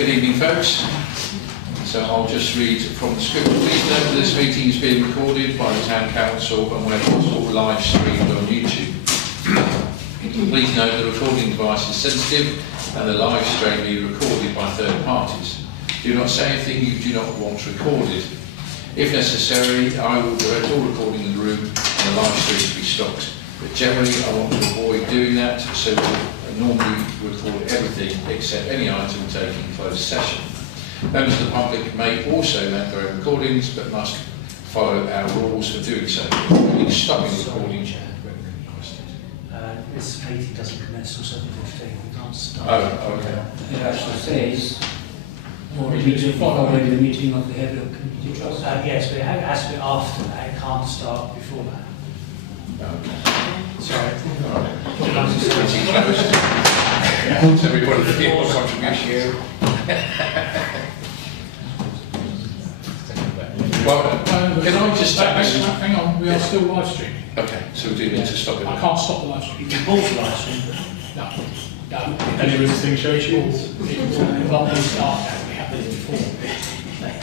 good evening, folks. So I'll just read from the script. Please note that this meeting is being recorded by the Town Council and where possible live streamed on YouTube. Please note the recording device is sensitive and the live stream will be recorded by third parties. Do not say anything you do not want recorded. If necessary, I will direct all recording in the room and the live stream to be stopped. But generally, I want to avoid doing that, so we'll normally record everything except any item taken in closed session. Members of the public may also make their own recordings, but must follow our rules for doing so. Stopping the recording. This meeting doesn't commence until 7:15. We can't start. Oh, okay. It actually says, or immediately following the meeting of the Haverhill Community Trust. Yes, but it has to be after that. It can't start before that. Sorry. So everybody for your contribution. Well, can I just hang on, we are still live streaming. Okay, so we do need to stop it. I can't stop the live stream. You can pause the live stream, but No. Any resisting show sheets? It will not start as we have this before. Okay.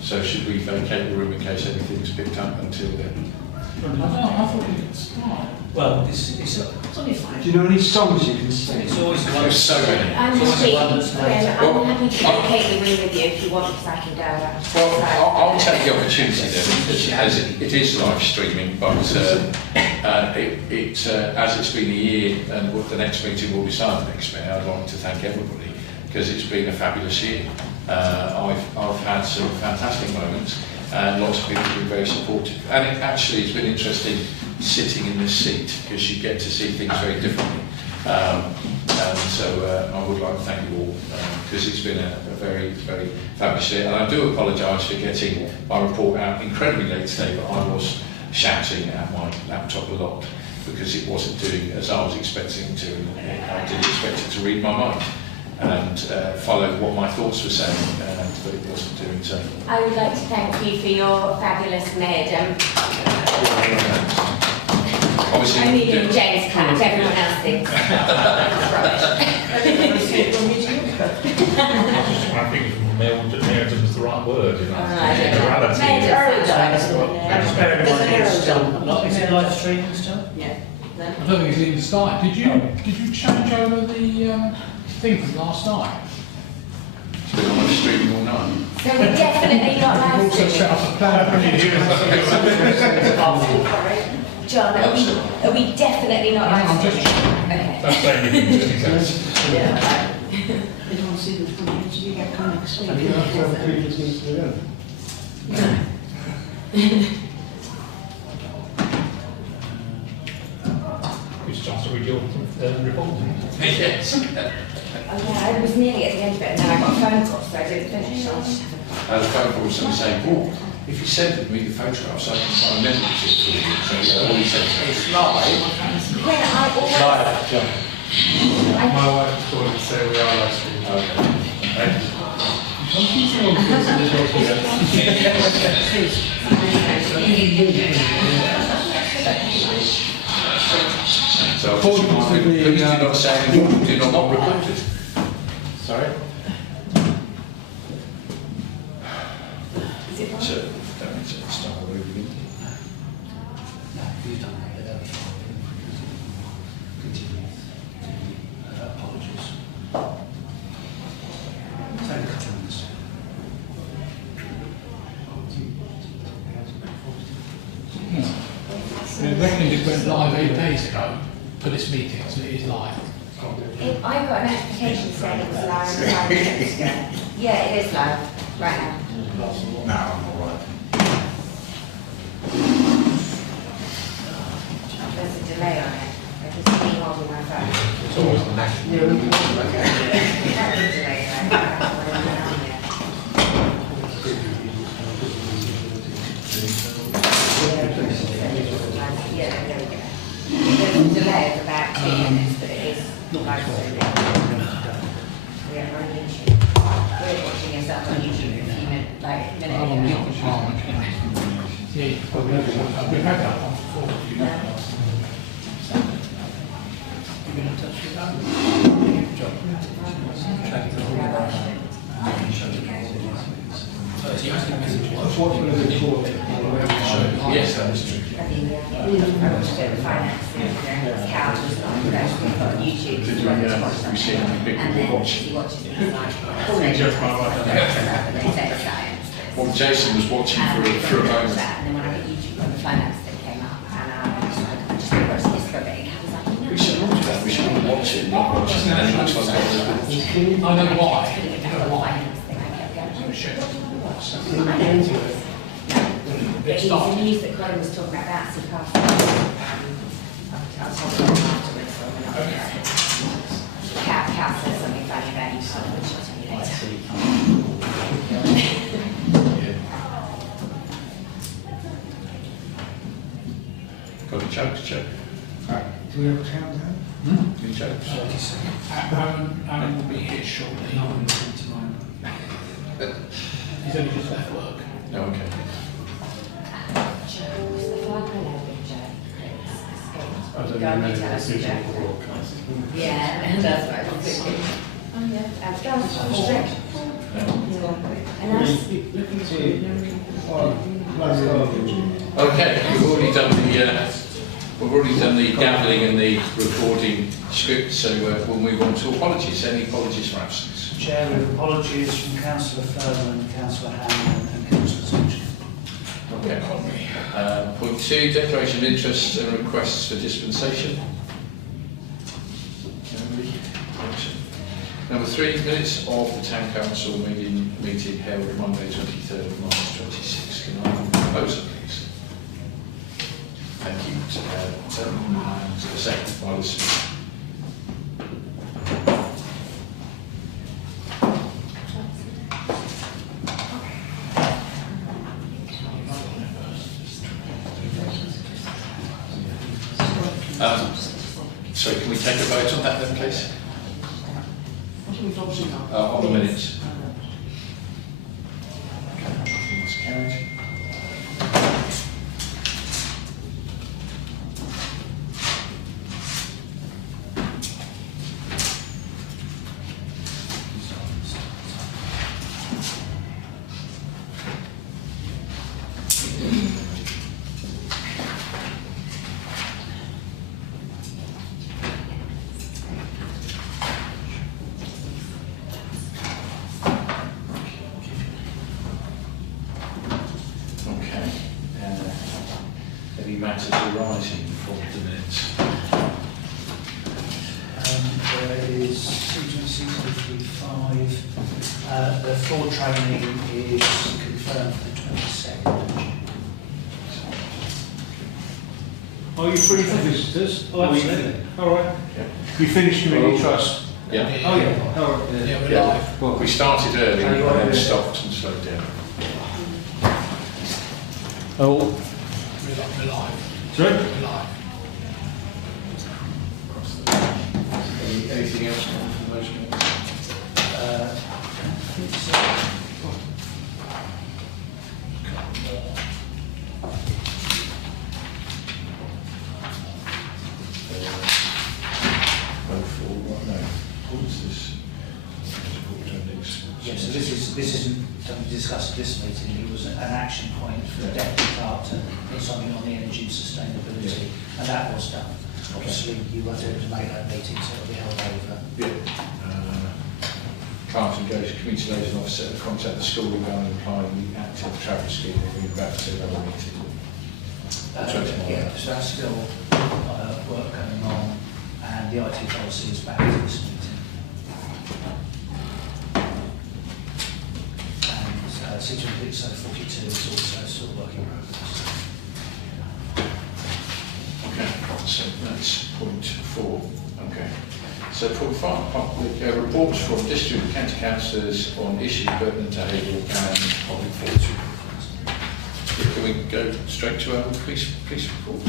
So should we vacate the room in case anything's picked up until then? I don't know, I thought we could start. well, it's only fine. Do you know any songs you can sing? It's always one. There's so many. I'm It's happy, always one that's late. I'm happy to vacate the room with you if you want, because I can go. Well, I'll take the opportunity then, as it is live streaming, but as it's been a year and the next meeting will be starting next May, I'd like to thank everybody because it's been a fabulous year. I've had some fantastic moments and lots of people have been very supportive. And it actually has been interesting sitting in this seat because you get to see things very differently. And so I would like to thank you all because it's been a very, very fabulous year. And I do apologise for getting my report out incredibly late today, but I was shouting at my laptop a lot because it wasn't doing as I was expecting to. I did expect it to read my mind and follow what my thoughts were saying, but it wasn't doing so. I would like to thank you for your fabulous med. Obviously, Only you and James clapped, everyone else thinks it's rubbish. I think narrative is the right word, you know. Med Just bear in mind it's still, is it live streaming still? Yeah. I don't think it's even started. Did you change over the thing from last night? it's been on streaming all night. So we're definitely not We've live also set streaming. up a plan. John, are we definitely not I'm live just streaming? Okay. That's saying anything to any sense. Yeah. I don't see the footage, you get kind of sweet. You have to have previous needs to go. It's just to read your report. Yes. Oh yeah, I was nearly at the end of it and then I got a phone call, so I didn't finish. So I just had I had a phone call with somebody saying, "Oh, if you send me the photographs, I can find membership for you." So all he said, "It's live." when I always... Live, John. My wife called to say we are live streaming. So According to the, please do not say anything, do not record it. Sorry? Is it So don't need to start all over again. No, you've done that. Continue. Apologies. Take a couple of minutes. I reckon it went live 8 days ago for this meeting, so it is live. I got a notification saying it was live 5 minutes ago. Yeah, it is live, right now. No, I'm all right. There's a delay on it. I just been holding my phone. It's always the national. That's a delay, right? Yeah, there we go. There's a delay of about 2 minutes, but it is live streaming. We are on YouTube. We're watching yourself on YouTube in a few minutes, like a minute. I'm on the opposite arm. Yeah, we've had that one before. You're going to touch your phone? John. What's one of the report? Yes, that is true. finance, Cal was like, we've got YouTube, Did so you, I just watch we see them. big And people then watch? she watches things like, oh, they Just my wife. and they say science. Well, Jason was watching for a moment. And then when I got YouTube on the finance thing came up, and I was like, I just watched this for a bit, and I was like, no. We should watch that. We should all watch it, not watch it. And then it looks like I know why. Yeah, he's the news that Colin was talking about, so past. I was talking about afterwards, so we're not. Cal said something funny about you, so which I'll tell you later. Got any jokes, Joe? Do we have a countdown? Any jokes? Aaron will be here shortly. He's only just left work. No, okay. Joe, what's the flag colour of Joe? I don't Go on, know you the tell us, decision Joe. for broadcast. Yeah, that's what I was thinking. Oh, yeah, I've done it. And that's. Okay, we've already done the gambling and the recording script, so we'll move on to apologies. Any apologies for absence? Chair, with apologies from Councillor Furman, Councillor Hammond and Councillor Such. Okay. Point 2, declaration of interest and requests for dispensation. Nobody? Number 3, minutes of the Town Council meeting held Monday 23rd of March 26. Can I have a proposer, please? Thank you. And a second by the Speaker. So can we take a vote on that then, please? On the minutes. Okay, it's carried. Any matters arising from the minutes? There is 226.35. The floor training is confirmed for the 22nd. Are you free for visitors? Oh, absolutely. All right. Yeah. You finished Community Trust? Yeah. Oh, yeah. All right. Yeah, we're Yeah. live. Well, we started early and then stopped and slowed down. Oh, We're live. sorry? We're live. Anything else from those minutes? I think so. What is this? Yeah, so this isn't something discussed at this meeting. It was an action point for the deputy clerk to put something on the energy and sustainability, and that was done. Obviously, you weren't able to make that meeting, so it'll be held over. Yeah. Clerk engaged community liaison officer to contact the school regarding applying the active travel scheme and we're back to another meeting. Yeah, so that's still work going on, and the IT policy is back to this meeting. And 642 is also still work in progress. Okay, so that's point 4. Okay. So point 5, public reports from district and county councillors on issues pertinent to Haverhill and public fortune. Can we go straight to our police report?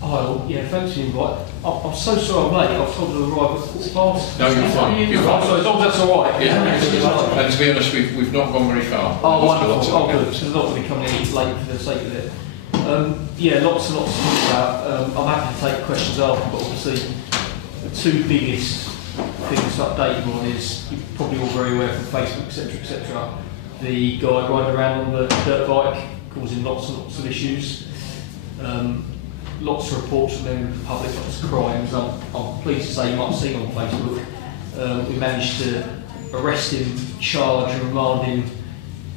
Oh, yeah, thanks for the invite. I'm so sorry I'm late. I was told to arrive at 45. No, you're fine. You're Oh, fine. so as long as that's all right. Yeah, and to be honest, we've not gone very far. Oh, There's wonderful. lots of Oh, good. evidence. So there's not going to be coming in late for the sake of it. Yeah, lots and lots to talk about. I'm happy to take questions after, but obviously the two biggest things to update you on is you're probably all very aware from Facebook, etc., etc. the guy riding around on the dirt bike, causing lots and lots of issues. Lots of reports from members of the public, lots of crimes. I'm pleased to say, you might have seen on Facebook, we managed to arrest him, charge and remand him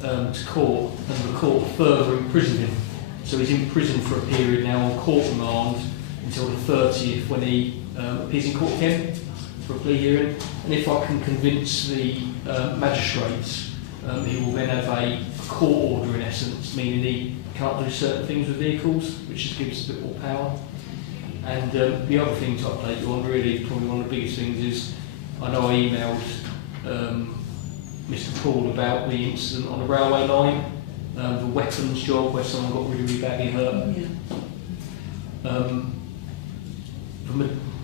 to court, and the court further imprisoned him. So he's in prison for a period now on court remand until the 30th, when he appears in court again for a plea hearing. And if I can convince the magistrates, he will then have a court order in essence, meaning he can't do certain things with vehicles, which just gives us a bit more power. And the other thing to update you on, really, probably one of the biggest things is, I know I emailed Mr. Paul about the incident on the railway line, the weapons job where someone got really, really badly hurt.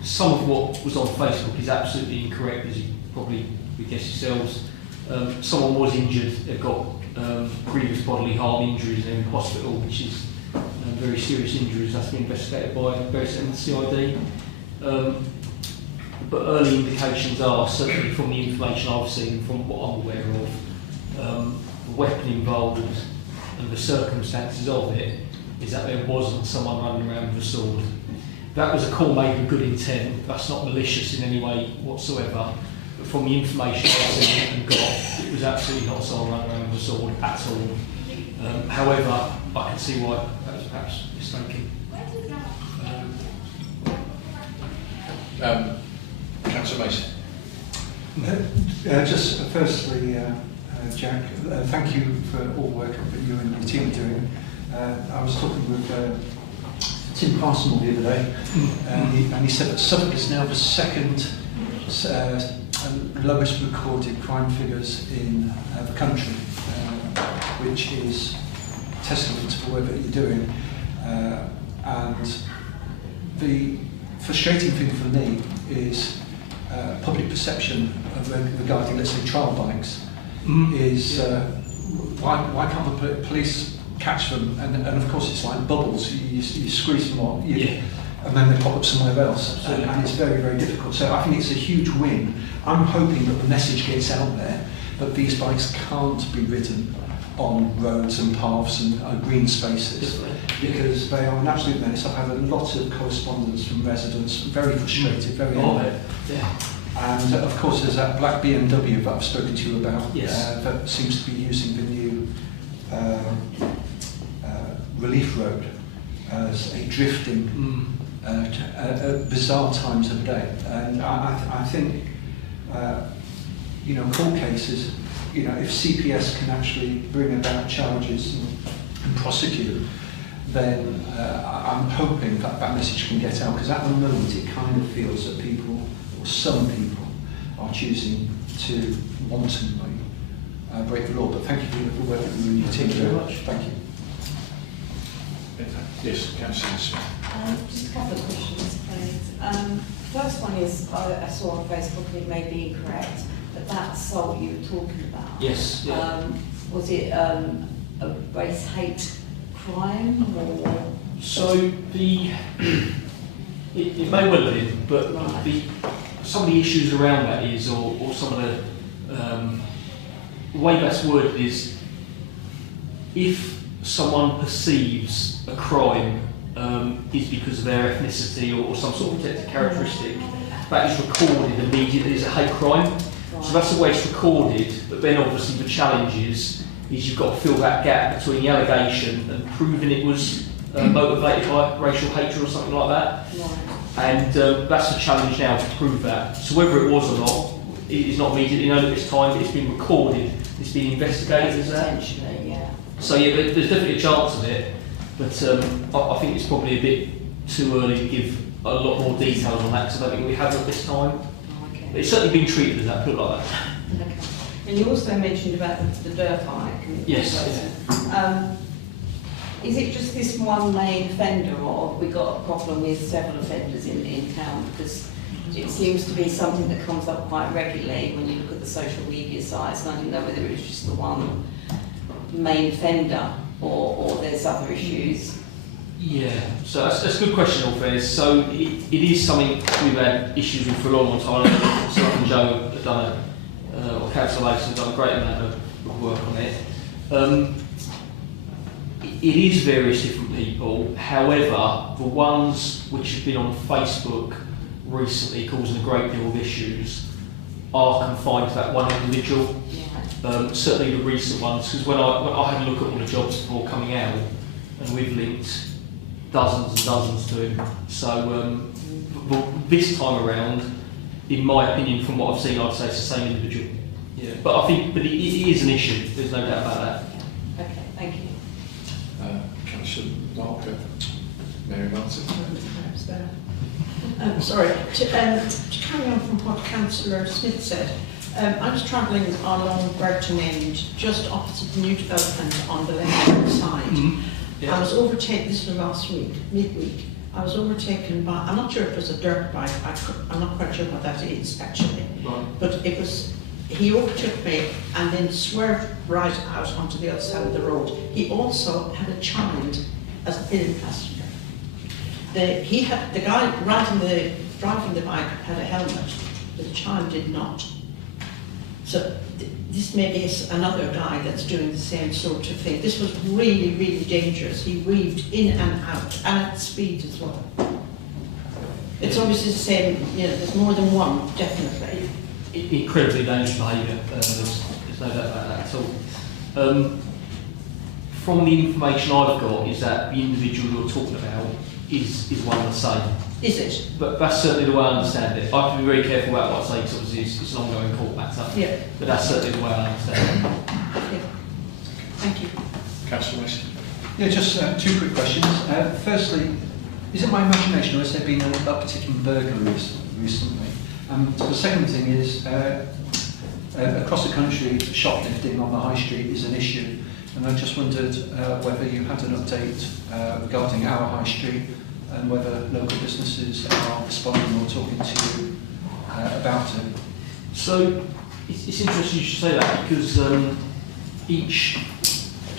Some of what was on Facebook is absolutely incorrect, as you probably would guess yourselves. Someone was injured, they've got grievous bodily harm injuries in hospital, which is very serious injuries. That's been investigated by various CID. But early indications are, certainly from the information I've seen, from what I'm aware of, the weapon involved and the circumstances of it, is that there wasn't someone running around with a sword. That was a call made with good intent. That's not malicious in any way whatsoever. But from the information I've seen and got, it was absolutely not someone running around with a sword at all. However, I can see why that was perhaps mistaken. Councillor Mason. Just firstly, Jack, thank you for all the work that you and your team are doing. I was talking with Tim Parsons the other day, and he said that Suffolk is now the second lowest recorded crime figures in the country, which is testament to the work that you're doing. And the frustrating thing for me is public perception regarding, let's say, trial bikes is why can't the police catch them? And of course it's like bubbles, you squeeze them on, and then they pop up somewhere else, and it's very, very difficult. So I think it's a huge win. I'm hoping that the message gets out there that these bikes can't be ridden on roads and paths and green spaces, because they are an absolute menace. I've had a lot of correspondence from residents, very frustrated, very angry. And of course there's that black BMW that I've spoken to you about, that seems to be using the new relief road as a drifting, bizarre times of the day. And I think, you know, court cases, you know, if CPS can actually bring about charges and prosecute, then I'm hoping that that message can get out, because at the moment it kind of feels that people, or some people, are choosing to wantonly break the law. But thank you for the work that you and your team do. Thank you. Yes, Councillor Smith. Just a couple of questions, please. First one is, I saw on Facebook, and it may be incorrect, but that assault you were talking about, Yes. was it a race hate crime, or? So it may well have been, but some of the issues around that is, or some of the way that's worded is, if someone perceives a crime is because of their ethnicity or some sort of protected characteristic, that is recorded immediately as a hate crime. So that's the way it's recorded, but then obviously the challenge is you've got to fill that gap between the allegation and proving it was motivated by racial hatred or something like that. And that's the challenge now, to prove that. So whether it was or not, it is not immediately known at this time, but it's been recorded, it's been investigated as that. So yeah, there's definitely a chance of it, but I think it's probably a bit too early to give a lot more details on that, because I don't think we have at this time. But it's certainly been treated as that, put it like that. Okay. And you also mentioned about the dirt bike. Yes. Is it just this one main offender, or have we got a problem with several offenders in town? Because it seems to be something that comes up quite regularly when you look at the social media sites, and I didn't know whether it was just the one main offender or there's other issues. Yeah, so that's a good question, all fairness. So it is something we've had issues with for a long time. Myself and Joe have done or Councillor Mason have done a great amount of work on it. It is various different people. However, the ones which have been on Facebook recently causing a great deal of issues are confined to that one individual. Certainly the recent ones, because when I had a look at all the jobs before coming out, and we've linked dozens and dozens to him. So this time around, in my opinion, from what I've seen, I'd say it's the same individual. Yeah, but I think, it is an issue. There's no doubt about that. Okay, thank you. Councillor Mark, Mary Martin. Sorry, to carry on from what Councillor Smith said, I was travelling along Burton End, just opposite the new development on the left-hand side. Mm-hmm. Yeah. I was overtaken, this was last week, midweek, I was overtaken by, I'm not sure if it was a dirt bike, I'm not quite sure what that is actually, Right. but it was, he overtook me and then swerved right out onto the other side of the road. He also had a child as a pillion passenger. The guy driving the bike had a helmet, but the child did not. So this may be another guy that's doing the same sort of thing. This was really, really dangerous. He weaved in and out, and at speed as well. It's obviously the same, you know, there's more than one, definitely. Incredibly dangerous behaviour, there's no doubt about that at all. From the information I've got is that the individual you're talking about is one and the same. Is it? But that's certainly the way I understand it. I have to be very careful about what I say because obviously it's an ongoing court matter. Yeah. But that's certainly the way I understand it. Yeah. Thank you. Councillor Mason. Yeah, just two quick questions. Firstly, is it my imagination or has there been an uptick in burglaries recently? And the second thing is, across the country, shoplifting on the high street is an issue. And I just wondered whether you had an update regarding our high street and whether local businesses are responding or talking to you about it. So it's interesting you should say that because each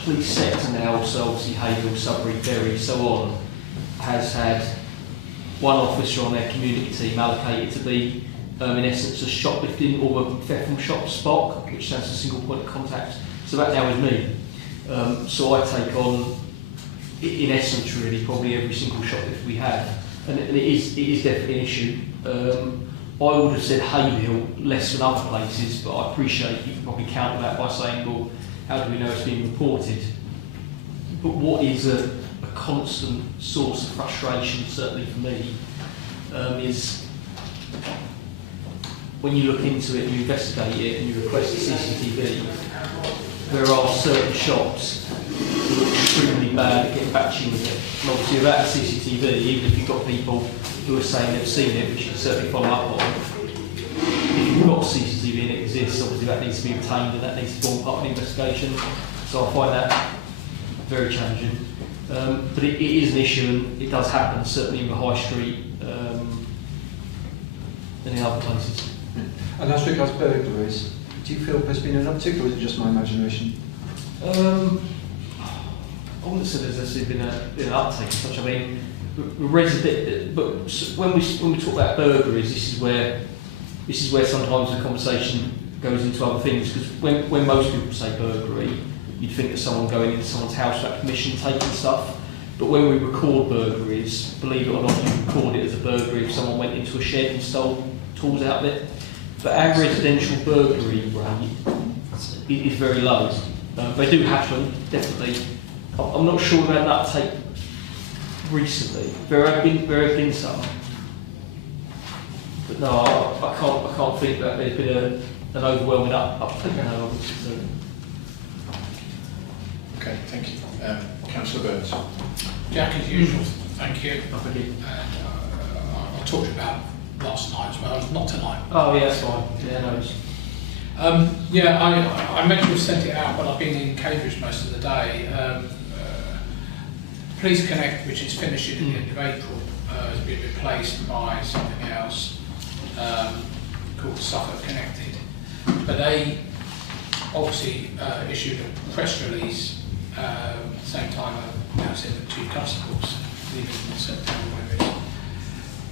police sector now, so obviously Haverhill, Sudbury, Bury, so on, has had one officer on their community team allocated to be, in essence, a shoplifting or a theft from shop spot, which stands for single point of contact. So that now is me. So I take on, in essence, really, probably every single shoplift we have, and it is definitely an issue. I would have said Haverhill less than other places, but I appreciate you can probably counter that by saying, well, how do we know it's being reported? But what is a constant source of frustration, certainly for me, is when you look into it and you investigate it and you request the CCTV, there are certain shops that look extremely bad at getting back to you with it. And obviously without CCTV, even if you've got people who are saying they've seen it, which you can certainly follow up on, if you've got CCTV and it exists, obviously that needs to be obtained and that needs to form part of the investigation. So I find that very challenging. But it is an issue and it does happen, certainly in the high street and in other places. And as regards burglaries, do you feel there's been an uptick or is it just my imagination? I wouldn't say there's necessarily been an uptake as such. I mean, but when we talk about burglaries, this is where sometimes the conversation goes into other things. Because when most people say burglary, you'd think of someone going into someone's house without permission, taking stuff. But when we record burglaries, believe it or not, you record it as a burglary if someone went into a shed and stole tools out of it. But our residential burglary rate is very low. They do happen, definitely. I'm not sure we've had an uptake recently. There have been some. But no, I can't think that there's been an overwhelming uptake. No, so. Okay, thank you. Councillor Burns. Jack, as usual, thank you. Thank you. I'll talk to you about last night as well, not tonight. Oh yeah, that's fine. Yeah, no. I meant to have sent it out, but I've been in Cambridge most of the day. Please Connect, which is finishing at the end of April, has been replaced by something else called Suffolk Connected. But they obviously issued a press release same time I announced it at Chief Constables, leaving in September, whatever it is.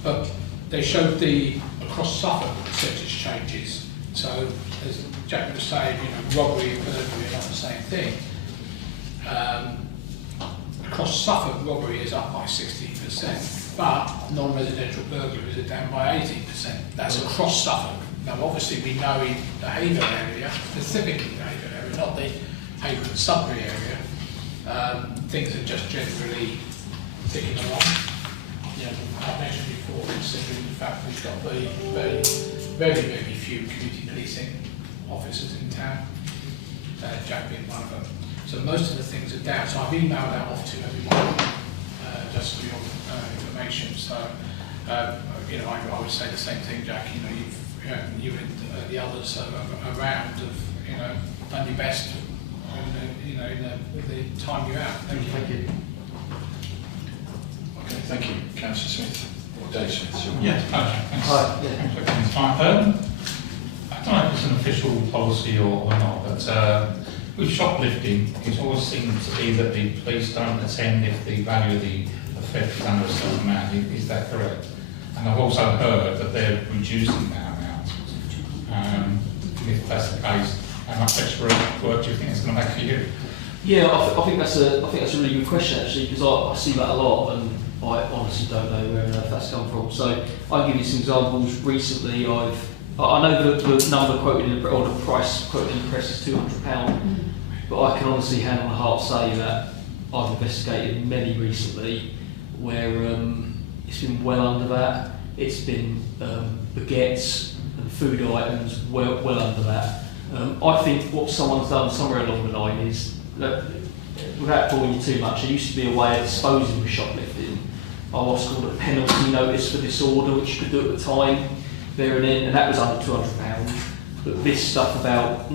But they showed the across Suffolk percentage changes. So as Jack was saying, robbery and burglary are not the same thing. across Suffolk, robbery is up by 16%, but non-residential burglaries are down by 18%. That's across Suffolk. Now, obviously, we know in the Haverhill area, specifically the Haverhill area, not the Haverhill and Sudbury area, things are just generally ticking along. I mentioned before, considering the fact we've got very few community policing officers in town, Jack being one of them. So most of the things are down. So I've emailed that off to everyone, just for your information. So, I would say the same thing, Jack. You and the others around have, done your best, with the time you're out. Thank you. Thank you. Okay, thank you. Councillor Smith, or Dave Smith. Sorry. Yes, thanks. Hi. Thanks for coming tonight. I don't know if it's an official policy or not, but with shoplifting, it always seems to be that the police don't attend if the value of the theft is under a certain amount. Is that correct? And I've also heard that they're reducing that amount. If that's the case, how much extra work do you think it's going to make for you? Yeah, I think that's a really good question actually, because I see that a lot, and I honestly don't know where on earth that's come from. So I'll give you some examples. Recently, I know the number quoted or the price quoted in the press is £200, but I can honestly, hand on heart, say that I've investigated many recently where it's been well under that. It's been baguettes and food items well under that. I think what someone's done somewhere along the line is, without boring you too much, there used to be a way of disposing of shoplifting. I was called a penalty notice for disorder, which you could do at the time, there and then, and that was under £200. But this stuff about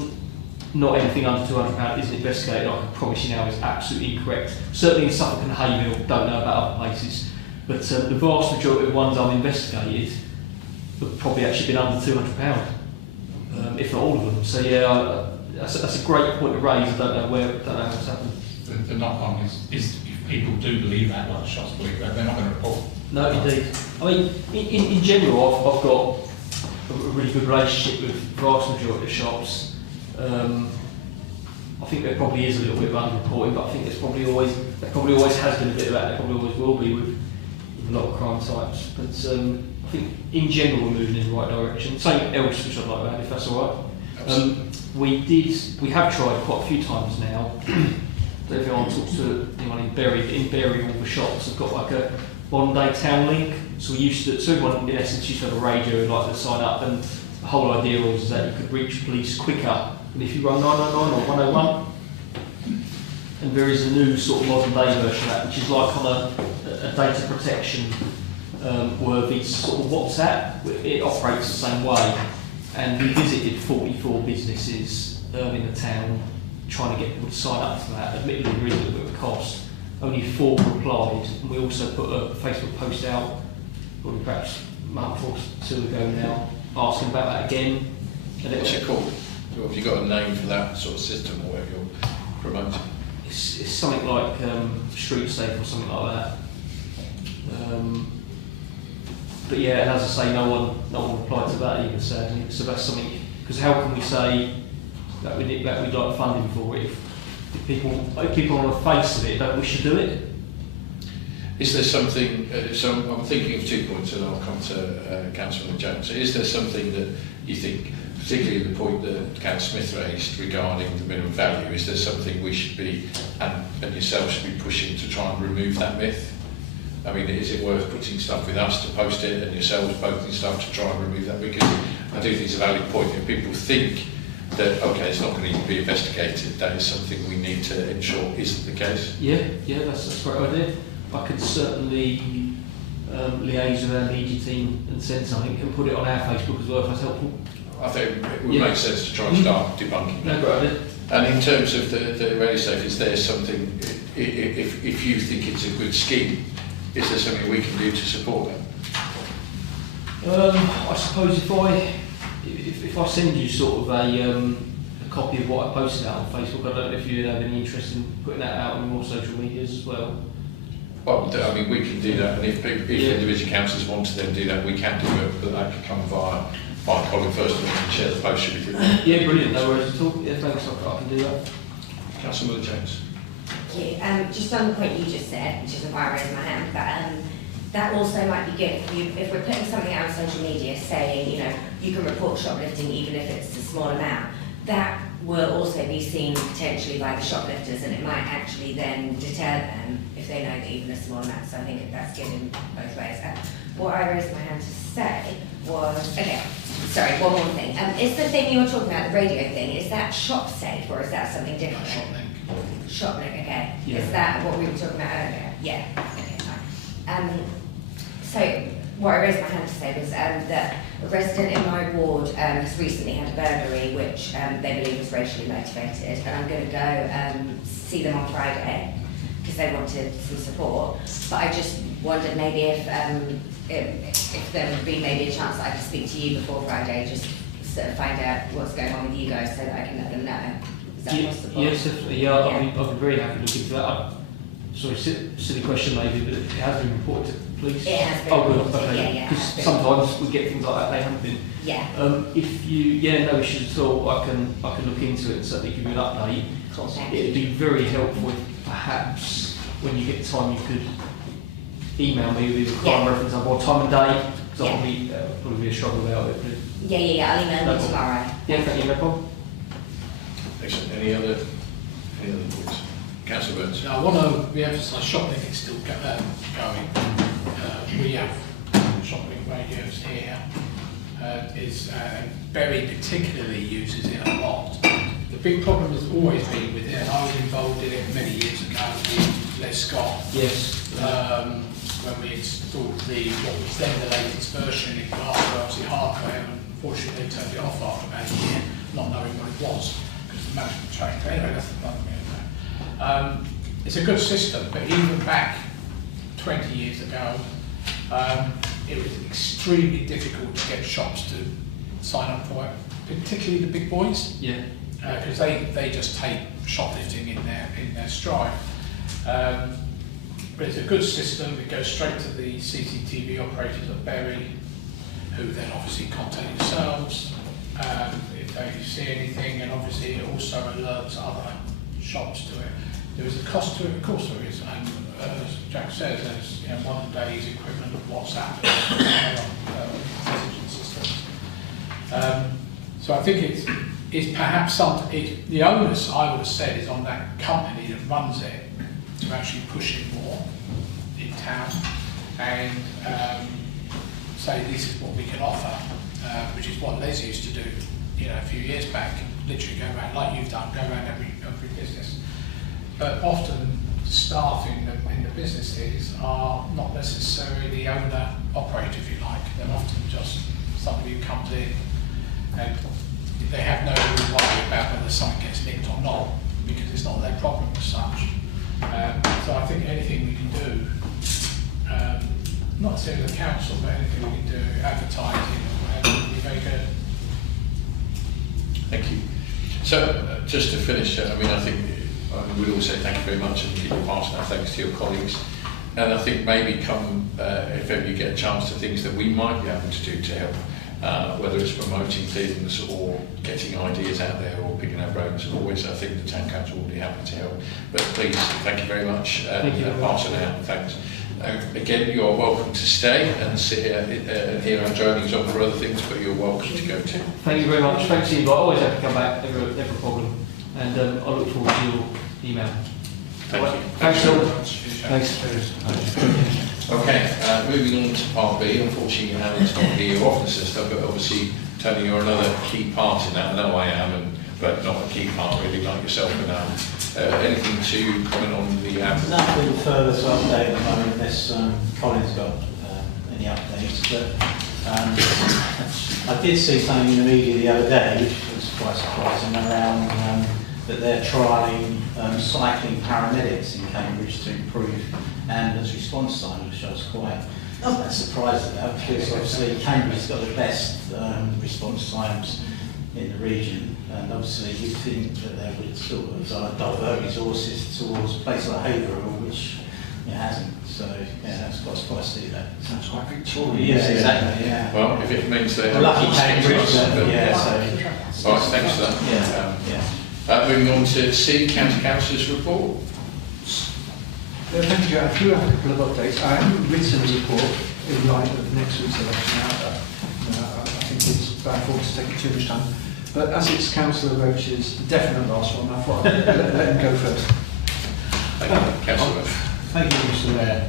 not anything under £200 isn't investigated, I can promise you now, is absolutely incorrect. Certainly in Suffolk and Haverhill, don't know about other places, but the vast majority of ones I've investigated have probably actually been under £200, if not all of them. So yeah, that's a great point to raise. I don't know what's happened. The knock-on is if people do believe that, like shops believe that, they're not going to report. No, indeed. I mean, in general, I've got a really good relationship with the vast majority of shops. I think there probably is a little bit of underreporting, but I think there probably always has been a bit of that. There probably always will be with a lot of crime types. But I think in general we're moving in the right direction. Something else which I'd like to add, if that's all right. We have tried quite a few times now. I don't know if anyone talks to anyone in Bury, all the shops have got like a one-day town link. So everyone in essence used to have a radio and like to sign up, and the whole idea was that you could reach police quicker than if you run 999 or 101. And there is a new sort of modern day version of that, which is like on a data protection worthy sort of WhatsApp. It operates the same way. And we visited 44 businesses in the town, trying to get people to sign up to that. Admittedly, there is a little bit of a cost. Only 4 replied, and we also put a Facebook post out, probably perhaps a month or 2 ago now, asking about that again. And What's it called? Have you got a name for that sort of system or whatever you're promoting? It's something like Street Safe or something like that. But yeah, and as I say, no one replied to that either, sadly. So that's something, because how can we say that we'd like funding for it if people on the face of it don't wish to do it? Is there something, so I'm thinking of 2 points and I'll come to Councillor Jones. Is there something that you think, particularly the point that Councillor Smith raised regarding the minimum value, is there something we should be, and yourself should be pushing to try and remove that myth? I mean, is it worth putting stuff with us to post it and yourselves posting stuff to try and remove that? Because I do think it's a valid point. If people think that, okay, it's not going to even be investigated, that is something we need to ensure isn't the case. Yeah, that's a great idea. I could certainly liaise with our media team and send something and put it on our Facebook as well if that's helpful. I think it would make sense to try and start debunking that. No, great idea. And in terms of the radio safe, is there something, if you think it's a good scheme, is there something we can do to support that? I suppose if I send you sort of a copy of what I posted out on Facebook, I don't know if you have any interest in putting that out on more social medias as well. Well, I mean, we can do that, and if individual councillors want to then do that, we can do it, but that could come via my colleague first of all and share the post, should we do that? Yeah, brilliant, no worries at all. Yeah, thanks, I can do that. Councillor Jones. you. Just on the point you just said, which is why I raised my hand, but that also might be good if we're putting something out on social media saying, you know, you can report shoplifting even if it's a small amount. That will also be seen potentially by the shoplifters, and it might actually then deter them if they know that even a small amount. So I think that's good in both ways. What I raised my hand to say was, okay, sorry, one more thing. Is the thing you were talking about, the radio thing, is that shop safe or is that something different? Shoplink. Shoplink, okay. Yeah. Is that what we were talking about earlier? Yeah, okay, fine. So what I raised my hand to say was that a resident in my ward has recently had a burglary which they believe was racially motivated, and I'm going to go see them on Friday because they wanted some support. But I just wondered maybe if there would be maybe a chance that I could speak to you before Friday, just sort of find out what's going on with you guys so that I can let them know. Is that possible? Yes, definitely. Yeah, I'd be very happy to look into that. Sorry, silly question maybe, but it has been reported to the police. It has been good, reported, okay. yeah, Because sometimes we get things like that, they haven't been. Yeah. If you, no issues at all, I can look into it and certainly give you an update. Cool, thank It'd you. be very helpful if perhaps when you get time you could email me with a crime reference number or time and date, because I'll probably be a struggle about it. But Yeah, I'll email you tomorrow. yeah, thank you, no problem. Excellent. Any other thoughts? Councillor Burns. Now, I want to re-emphasise shoplifting is still going. We have shoplifting radios here. Bury particularly uses it a lot. The big problem has always been with it, and I was involved in it many years ago with Les Scott. Yes. When we installed what was then the latest version in hardware, obviously hardware, and unfortunately they turned it off after about a year, not knowing what it was, because the management changed. Anyway, that's the problem. It's a good system, but even back 20 years ago, it was extremely difficult to get shops to sign up for it, particularly the big boys. Yeah. Because they just take shoplifting in their stride. But it's a good system. It goes straight to the CCTV operators at Bury, who then obviously contact yourselves if they see anything, and obviously it also alerts other shops to it. There is a cost to it, of course there is, and as Jack says, there's modern day's equivalent of WhatsApp messaging systems. So I think it's perhaps something, the onus I would have said is on that company that runs it to actually push it more in town and say this is what we can offer, which is what Les used to do, a few years back, literally go around like you've done, go around every business. But often staff in the businesses are not necessarily the owner operator, if you like. They're often just somebody who comes in and they have no real worry about whether something gets nicked or not, because it's not their problem as such. So I think anything we can do, not necessarily the council, but anything we can do, advertising or whatever, would be very good. Thank you. So just to finish, I think we'd all say thank you very much and keep passing our thanks to your colleagues. And I think maybe come, if ever you get a chance, to things that we might be able to do to help, whether it's promoting things or getting ideas out there or picking our brains. Always, I think the Town Council will be happy to help. But please, thank you very much. Pass it out. Thanks. Again, you are welcome to stay and sit here and hear our journeyings on for other things, but you're welcome to go too. Thank you very much. Thanks to you. I always have to come back, never a problem. And I look forward to your email. Thank you. Thanks, all. Thanks. Okay, moving on to part B. Unfortunately, Alan's not here. You often says stuff, but obviously, Tony, you're another key part in that. I know I am, but not a key part really, like yourself and Alan. Anything to comment on the app? Nothing further to update at the moment, unless Colin's got any updates. But I did see something in the media the other day, which was quite surprising, around that they're trialling cycling paramedics in Cambridge to improve ambulance response time, which I was quite surprised about, because obviously Cambridge's got the best response times in the region, and obviously you'd think that they would sort of divert resources towards a place like Haverhill, which it hasn't. So yeah, that's quite surprised to see that. Sounds quite Victorian. Yeah, exactly. Yeah. Well, if it means they're lucky Cambridge, yeah. So all right, thanks for that. Yeah. Moving on to C, County Councillor's report. Thank you. I do have a couple of updates. I haven't written a report in light of next week's election. I think it's bad form to take it too much time. But as it's Councillor Roach's definite last one, I thought I'd let him go first. Thank you, Councillor Roach. Thank you, Mr. Mayor.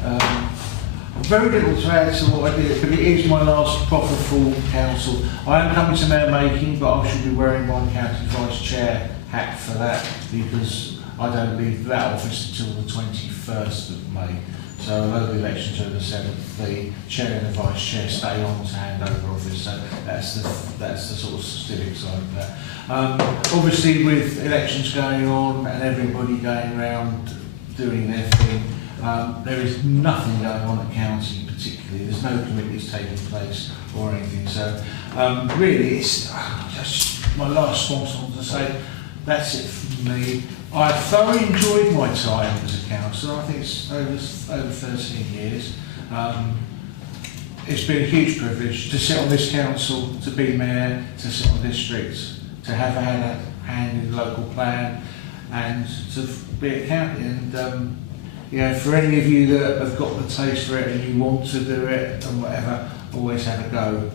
Very little to add to what I did, but it is my last proper full council. I am coming to mayor making, but I should be wearing my county vice chair hat for that because I don't leave that office until the 21st of May. So although the elections are the 7th, the chair and the vice chair stay on to hand over office. So that's the sort of civic side of that. Obviously, with elections going on and everybody going around doing their thing, there is nothing going on at county particularly. There's no committees taking place or anything. So really, it's just my last sponsor to say that's it for me. I thoroughly enjoyed my time as a councillor. I think it's over 13 years. It's been a huge privilege to sit on this council, to be mayor, to sit on district, to have had a hand in the local plan, and to be a county. And for any of you that have got the taste for it and you want to do it and whatever, always have a go.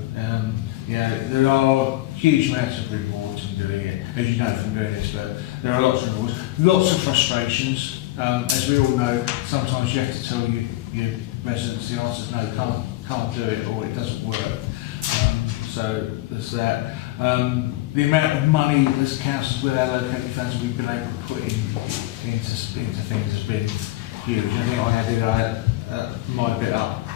There are huge amounts of rewards in doing it, as you know from doing this, but there are lots of rewards, lots of frustrations. As we all know, sometimes you have to tell your residents the answer is no, can't do it, or it doesn't work. So there's that. The amount of money as councils with our local funds we've been able to put into things has been huge. I think I had my bit up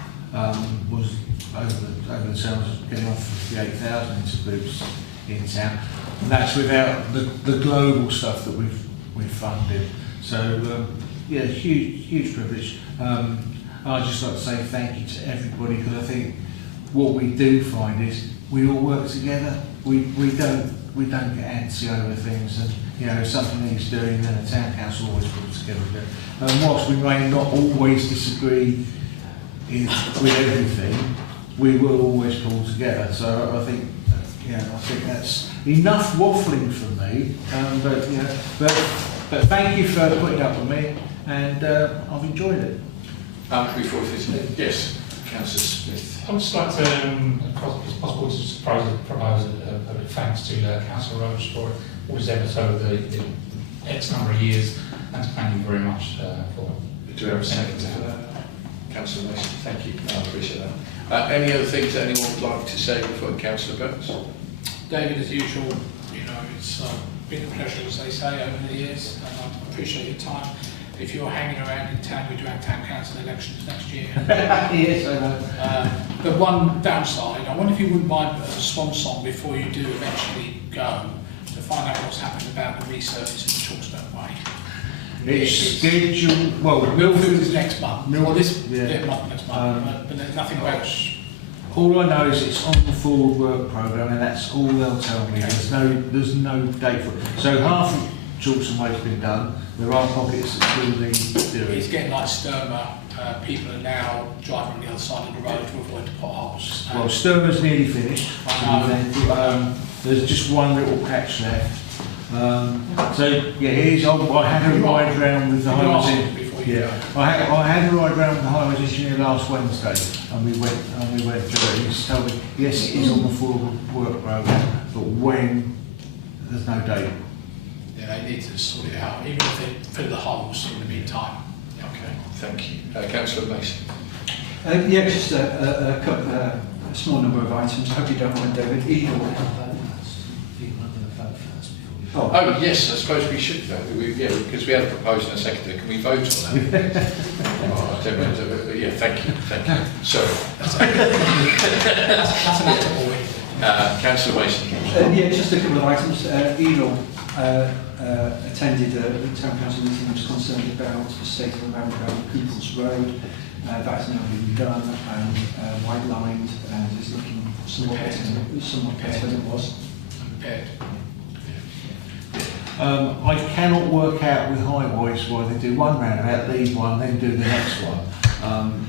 was over the terms of getting off 58,000 into groups in town, and that's without the global stuff that we've funded. So huge privilege. I'd just like to say thank you to everybody, because I think what we do find is we all work together. We don't get antsy over things, and if something needs doing, then the town council always pulls together. And whilst we may not always disagree with everything, we will always pull together. So I think that's enough waffling from me. But thank you for putting up with me, and I've enjoyed it. Before we finish, yes, Councillor Smith. I would just like to, if it's possible, to just propose a big thanks to Councillor Roach for all his efforts over the X number of years, and to thank you very much for it. Do we have a second for that? Councillor Mason, thank you. I appreciate that. Any other things that anyone would like to say before Councillor Burns? David, as usual, it's been a pleasure, as they say, over the years, and I appreciate your time. If you're hanging around in town, we do have town council elections next year. Yes, I know. But one downside, I wonder if you wouldn't mind a swan song before you do eventually go, to find out what's happened about the resurfacing of Chalkstone Way. It's scheduled, well, Milford is next month, or this yeah. month, next month, but there's nothing about it. All I know is it's on the forward work programme, and that's all they'll tell me. There's no date for it. So half of Chalkstone Way's been done. There are pockets that still need doing. It's getting like Sturmer. People are now driving on the other side of the road to avoid the potholes. Well, Sturmer's nearly finished. There's just one little patch left. It is. I had a ride round with the highways engineer. I had a ride round with the highways engineer last Wednesday, and we went through it. He told me yes, it is on the forward work programme, but when there's no date. Yeah, they need to sort it out, even if they fill the holes in the meantime. Okay, thank you. Councillor Mason. Just a small number of items. I hope you don't mind, David. Oh yes, I suppose we should vote. Because we had a proposal and a seconder. Can we vote on that? I don't know. Yeah, thank you. Sorry. That's an active way. Councillor Mason. Just a couple of items. Elo attended a town council meeting and was concerned about the state of the roundabout Couples Road. That has now been done and wide-lined and is looking somewhat better than it was. Repaired. I cannot work out with highways why they do one roundabout, leave one, then do the next one.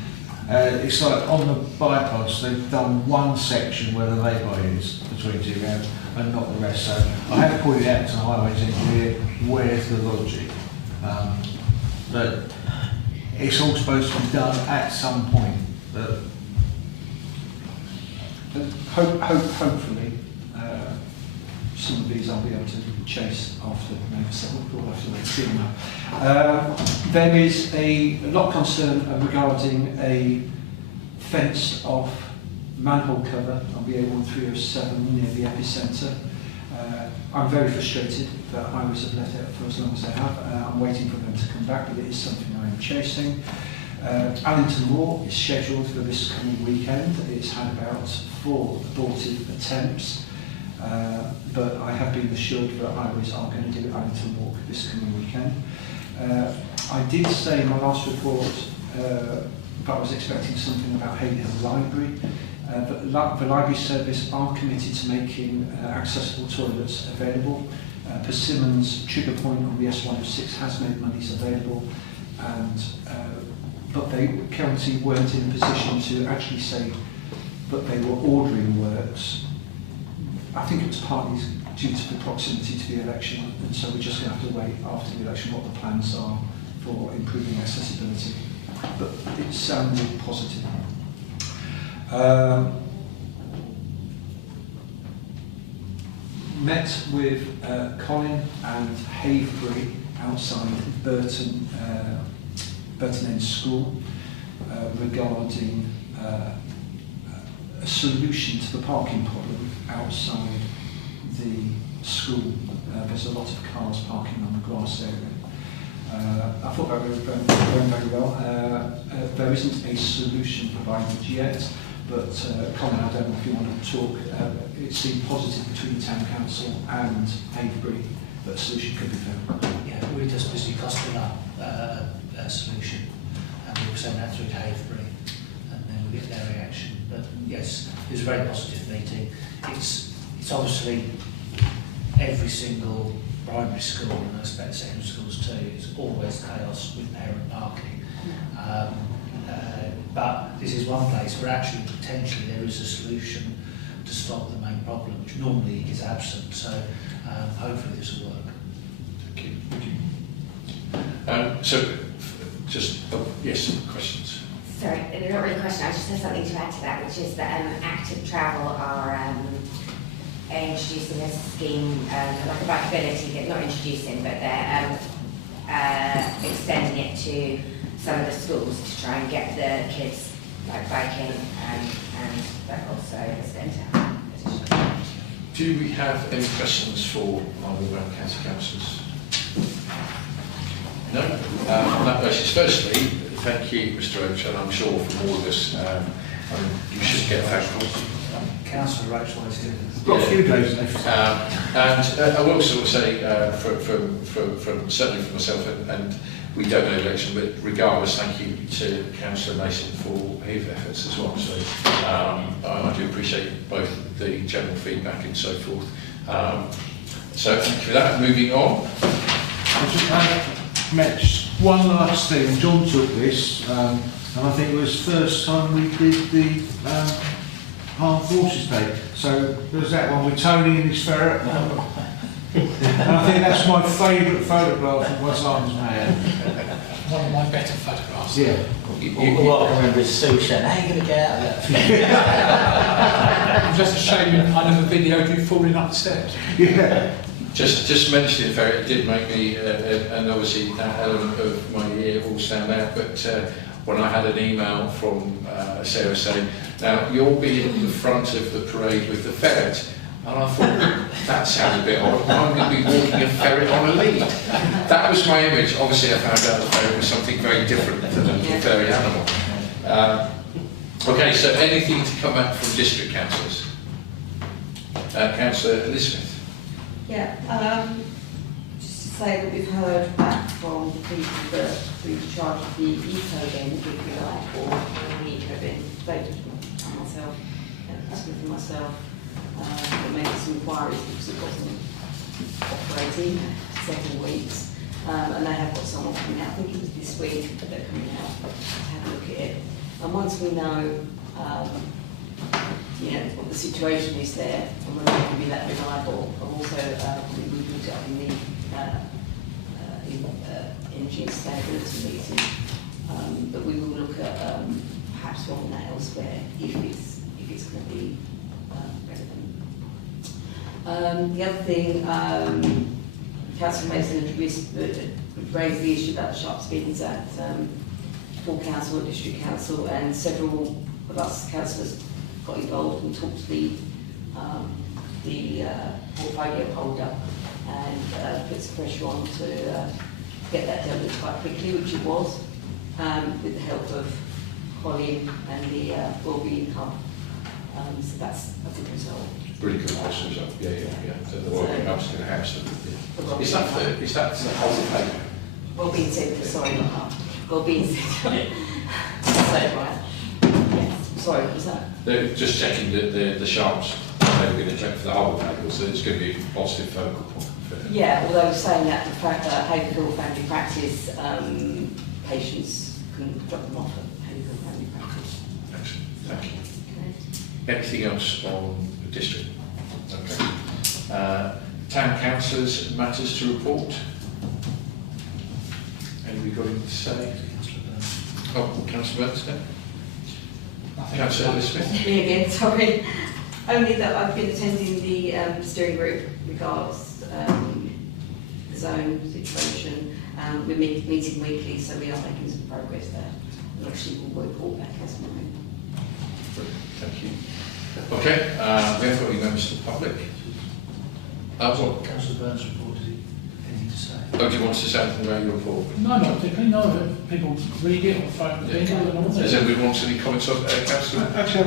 It's like on the bypass, they've done one section where the lay-by is between two rounds and not the rest. So I have pointed out to the highways engineer where's the logic. But it's all supposed to be done at some point. But Hopefully, some of these I'll be able to chase after maybe some we'll have to wait and see now. There is a lot of concern regarding a fenced off manhole cover on the A1307 near the epicentre. I'm very frustrated that highways have let it for as long as they have. I'm waiting for them to come back, but it is something I am chasing. Allington Moor is scheduled for this coming weekend. It's had about 4 aborted attempts, but I have been assured that highways are going to do Allington Moor this coming weekend. I did say in my last report that I was expecting something about Haverhill Library. But the library service are committed to making accessible toilets available. Persimmon's trigger point on the S106 has made monies available, and but they currently weren't in a position to actually say that they were ordering works. I think it was partly due to the proximity to the election, and so we're just going to have to wait after the election what the plans are for improving accessibility. But it sounded positive. Met with Colin and Haverhill outside Burton End School regarding a solution to the parking problem outside the school. There's a lot of cars parking on the grass area. I thought that was going very well. There isn't a solution provided yet, but Colin, I don't know if you want to talk. It seemed positive between the Town Council and Haverhill that a solution could be found. Yeah, we're just busy costing up a solution, and we'll send that through to Haverhill, and then we'll get their reaction. But yes, it was a very positive meeting. It's obviously every single primary school, and I expect secondary schools too, it's always chaos with parent parking. But this is one place where actually potentially there is a solution to stop the main problem, which normally is absent. So hopefully this will work. Thank you. Thank you. So, just yes, questions. Sorry, they're not really questions. I just have something to add to that, which is that Active Travel are introducing a scheme like a bikeability, but not introducing, but they're extending it to some of the schools to try and get the kids like biking, and that also is going to happen. Do we have any questions for either county councillors? No? On that basis, firstly, thank you, Mr. Roach, and I'm sure from all of us, you should get phone calls. Councillor Roach always doing this. Got a few days left. And I will sort of say, from certainly for myself, and we don't know the election, but regardless, thank you to Councillor Mason for his efforts as well. So I do appreciate both the general feedback and so forth. So thank you for that. Moving on. I just had one last thing. John took this, and I think it was the first time we did the Armed Forces Day. So there's that one with Tony and his ferret. And I think that's my favourite photograph of my son's man. One of my better photographs. Yeah. What I remember is Sue saying, how are you going to get out of that? It's just a shame I never videoed you falling up the steps. Yeah. Just mentioning the ferret, it did make me, and obviously that element of my year all stand out, but when I had an email from Sarah saying, now you'll be in the front of the parade with the ferret. And I thought, that sounds a bit odd. I'm going to be walking a ferret on a lead. That was my image. Obviously, I found out the ferret was something very different than a furry animal. Okay, so anything to come back from district councillors? Councillor Elizabeth. Yeah, just to say that we've heard back from the people that are in charge of the eco bin, if you like, or the eco bin, voted for myself, for myself. They made some inquiries because it wasn't operating several weeks, and they have got someone coming out. I think it was this week that they're coming out to have a look at it. And once we know, what the situation is there and whether it can be that reliable, and also we moved it up in the energy and sustainability meeting but we will look at perhaps rolling that elsewhere if it's going to be relevant. The other thing, Councillor Mason had raised the issue about the sharp speedings at full council and district council, and several of us councillors got involved and talked to the portfolio holder and put some pressure on to get that dealt with quite quickly, which it was, with the help of Colin and the Wellbeing Hub. So that's a good result. Really good question, so yeah. So the Wellbeing Hub's going to have some. Is that the whole thing? Wellbeing Centre, sorry, not Hub. Wellbeing Centre. Say it right. Yes. Sorry, what was that? They're just checking the sharps. They were going to check for the whole table, so it's going to be a positive focal point. Yeah, although saying that, the fact that Haverhill Family Practice patients can drop them off at Haverhill Family Practice. Excellent, thank you. Okay. Anything else on the district? Okay. Town councillors, matters to report? Anybody got anything to say? Oh, Councillor Burns, then? Councillor Elizabeth? Me again, sorry. Only that I've been attending the steering group regards the zone situation. We're meeting weekly, so we are making some progress there. And obviously we'll report back as and when. Thank you. Okay, we haven't got any members of the public. What? Councillor Burns reported anything to say? Oh, do you want to say something about your report? No, not particularly, no. People read it or phone people and all that. Does anybody want any comments on Councillor? Actually,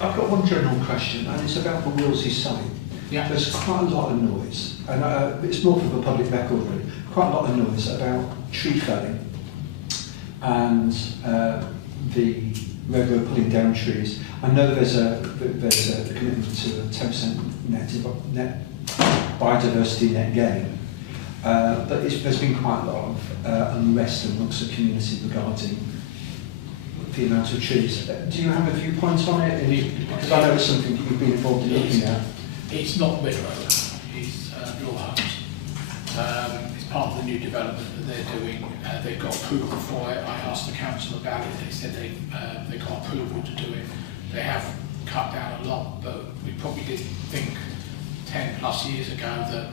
I've got one general question, and it's about the Willsey site. Yeah. There's quite a lot of noise, and it's more for the public record, really. Quite a lot of noise about tree felling and the regular pulling down trees. I know there's a commitment to a 10% net biodiversity net gain, but there's been quite a lot of unrest amongst the community regarding the amount of trees. Do you have a viewpoint on it? Because I know it's something that you've been involved in looking at. It's not Midrow, it's Law Homes. It's part of the new development that they're doing. They've got approval for it. I asked the council about it. They said they got approval to do it. They have cut down a lot, but we probably didn't think 10 plus years ago that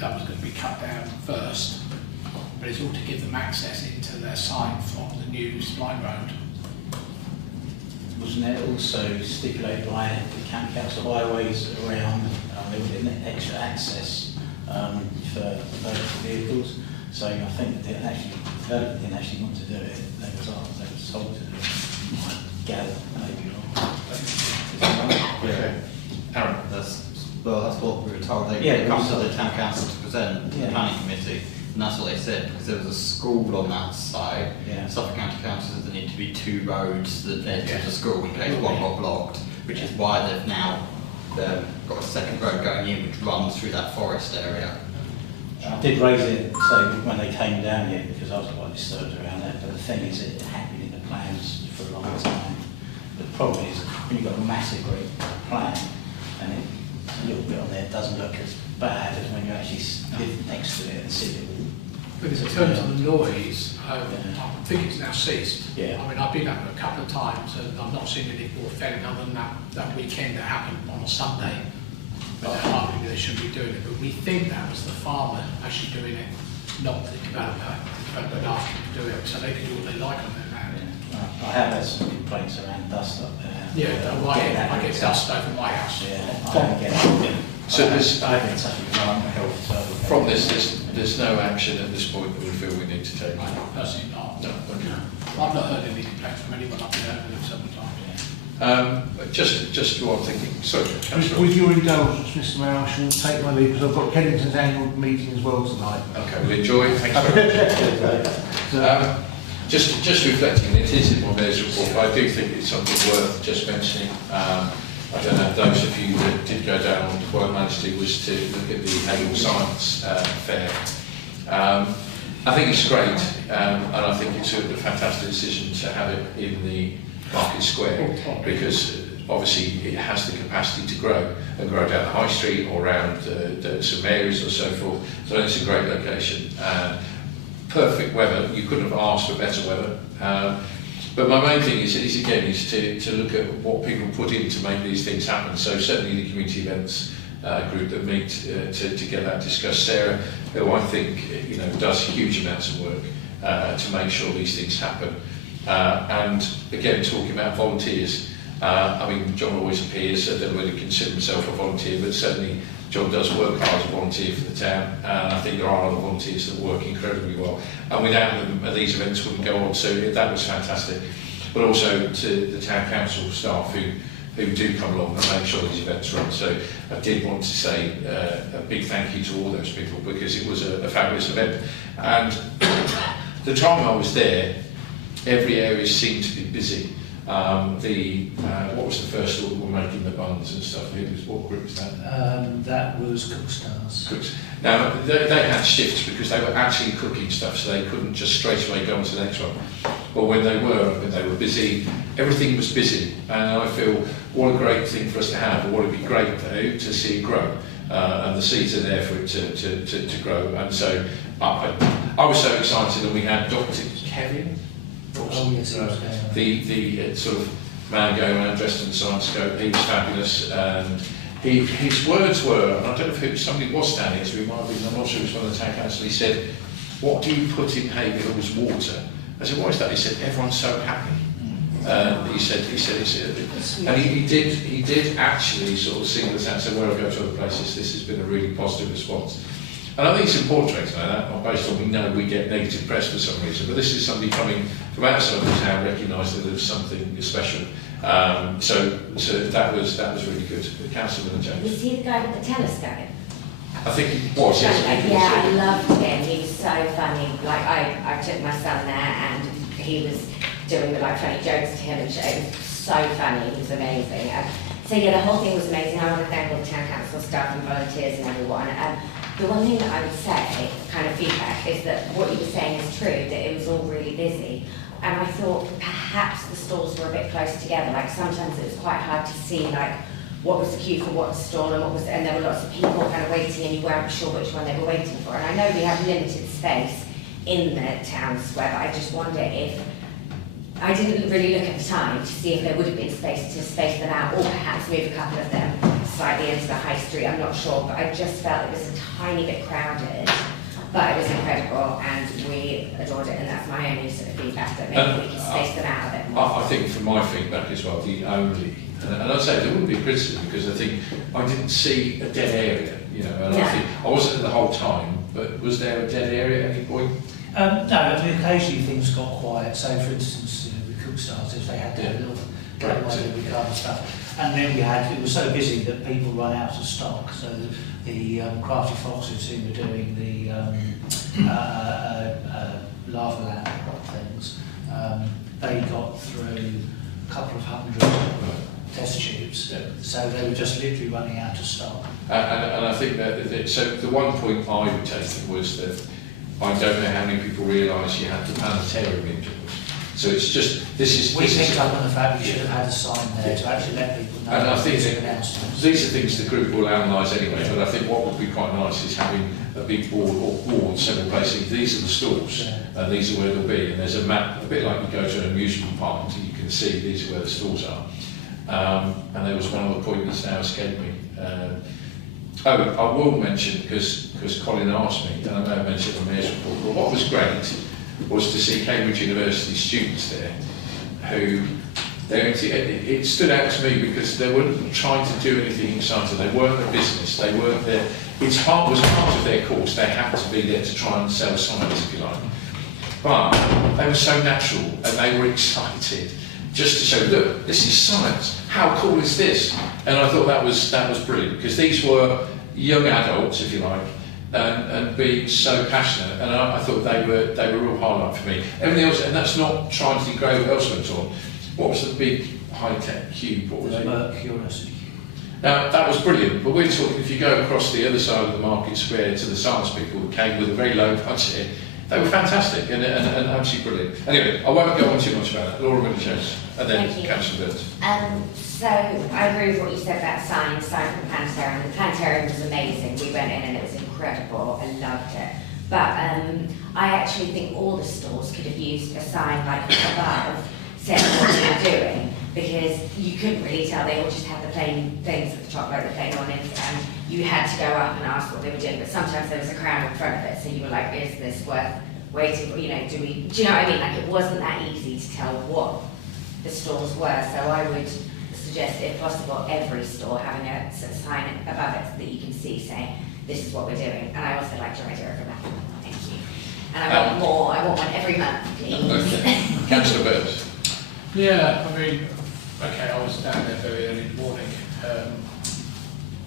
was going to be cut down first. But it's all to give them access into their site from the new Spline Road. Wasn't it also stipulated by the County Council highways around there would be extra access for those vehicles? So I think that they didn't actually want to do it. They were told to do it. I gather, maybe not. Okay. Aaron? That's what we were told. They come to the Town Council to present to the Planning Committee, and that's what they said, because there was a school on that side. Suffolk County Council said there need to be 2 roads that led to the school in case one got blocked, which is why they've now got a second road going in which runs through that forest area. I did raise it when they came down here because I was quite disturbed around that, but the thing is it had been in the plans for a long time. The problem is when you've got a massive great plan and a little bit on there doesn't look as bad as when you actually live next to it and see it. But in terms of the noise, I think it's now ceased. Yeah. I mean, I've been up a couple of times and I've not seen any more felling other than that weekend that happened on a Sunday. But arguably they shouldn't be doing it. But we think that was the farmer actually doing it, not the developer. The developer asked him to do it, so they can do what they like on their land. I have had some complaints around dust up there. Yeah, I get dust over my house. So there's, from there's no action at this point that we feel we need to take. Personally not. No, okay. I've not heard any complaints from anyone. I've been over them several times. Just what I'm thinking. Sorry, with your indulgence, Mr. Mayor, I shall take my leave because I've got Kennington's annual meeting as well tonight. Okay, we'll enjoy it. Thanks very much. Just reflecting, it is in my mayor's report, but I do think it's something worth just mentioning. I don't know, those of you that did go down on what I managed to was to look at the Haverhill Science Fair. I think it's great, and I think it's a fantastic decision to have it in the Market Square, because obviously it has the capacity to grow and grow down the high street or around St Mary's or so forth. So it's a great location. perfect weather. You couldn't have asked for better weather. But my main thing is to look at what people put in to make these things happen. So certainly the community events group that meet to get that discussed. Sarah, who I think does huge amounts of work to make sure these things happen. And again, talking about volunteers. I mean, John always appears, I don't know whether he considers himself a volunteer, but certainly John does work hard as a volunteer for the town, and I think there are other volunteers that work incredibly well. And without them, these events wouldn't go on, so that was fantastic. But also to the town council staff who do come along and make sure these events run. So I did want to say a big thank you to all those people, because it was a fabulous event. And the time I was there, every area seemed to be busy. What was the first store that were making the buns and stuff? What group was that? That was Cookstars. Cooks. Now, they had shifts because they were actually cooking stuff, so they couldn't just straight away go on to the next one. But when they were busy, everything was busy. And I feel, what a great thing for us to have, and what would be great though, to see it grow. And the seeds are there for it to grow. And so I was so excited, and we had Dr. Kevin. Oh yes, the sort of man going around dressed in science-scope. He was fabulous, and his words were, and I don't know if somebody was standing, so it might have been, I'm not sure it was one of the town council. He said, "What do you put in Haverhill's water?" I said, "What is that?" He said, "Everyone's so happy." He said, and he did actually sort of single us out and say, "Where I go to other places, this has been a really positive response." And I think it's important to recognize that, based on we know we get negative press for some reason, but this is somebody coming from outside the town recognising that there's something special. So that was really good. Councillor James. Was he the guy with the telescope? I think he was, yes. Yeah, I loved him. He was so funny. Like I took my son there, and he was doing the funny jokes to him, and it was so funny. He was amazing. So yeah, the whole thing was amazing. I want to thank all the town council staff and volunteers and everyone. The one thing that I would say, kind of feedback, is that what you were saying is true, that it was all really busy. And I thought perhaps the stalls were a bit close together. Like sometimes it was quite hard to see what was the queue for what stall and there were lots of people kind of waiting, and you weren't sure which one they were waiting for. And I know we have limited space in the town square, but I just wonder if I didn't really look at the time to see if there would have been space to space them out, or perhaps move a couple of them slightly into the high street. I'm not sure, but I just felt it was a tiny bit crowded. But it was incredible, and we adored it, and that's my only sort of feedback, that maybe we can space them out a bit more. I think from my feedback as well, and I'd say there wouldn't be criticism, because I think I didn't see a dead area, and I think I wasn't there the whole time, but was there a dead area at any point? No, I mean, occasionally things got quiet. So, for instance, with Cookstars, if they had their little gateway with kind of stuff. And then it was so busy that people run out of stock. So the Crafty Foxes, who were doing the lava lamp things, they got through a couple of hundred test tubes. Yeah. So they were just literally running out of stock. And I think that, so the one point I would take was that I don't know how many people realise you had the planetarium indoors. So it's just, we picked up on the fact we should have had a sign there to actually let people know. And I think these are things the group will analyse anyway, but I think what would be quite nice is having a big board or board several places. These are the stalls, and these are where they'll be. And there's a map, a bit like you go to an amusement park, and you can see these are where the stalls are. And there was one other point that's now escaped me. I will mention, because Colin asked me, and I may have mentioned the Mayor's report, but what was great was to see Cambridge University students there who, it stood out to me because they weren't trying to do anything exciting. They weren't a business, they weren't there. It was part of their course, they had to be there to try and sell science, if you like. But they were so natural and they were excited just to show, look, this is science, how cool is this? And I thought that was brilliant, because these were young adults, if you like, and being so passionate, and I thought they were a real highlight for me. everything else, and that's not trying to degrade elsewhere at all. What was the big high-tech cube? What was it? Curiosity cube. Now that was brilliant, but we're talking, if you go across the other side of the market square to the science people who came with a very low budget, they were fantastic and absolutely brilliant. Anyway, I won't go on too much about that. Laura Winchester, and then Councillor Burns. So I agree with what you said about sign from the planetarium. The planetarium was amazing. We went in and it was incredible. I loved it. But I I actually think all the stores could have used a sign like above saying what they were doing, because you couldn't really tell. They all just had the plain things at the top, like the plain awnings, and you had to go up and ask what they were doing. But sometimes there was a crowd in front of it, so you were like, is this worth waiting for? You know, do you know what I mean? Like, it wasn't that easy to tell what the stores were. So I would suggest, if possible, every store having a sort of sign above it so that you can see saying, this is what we're doing. And I also liked your idea of a map. Thank you. And I want more. I want one every month, please. Okay. Councillor Burns. Yeah, I mean, okay, I was down there very early in the morning.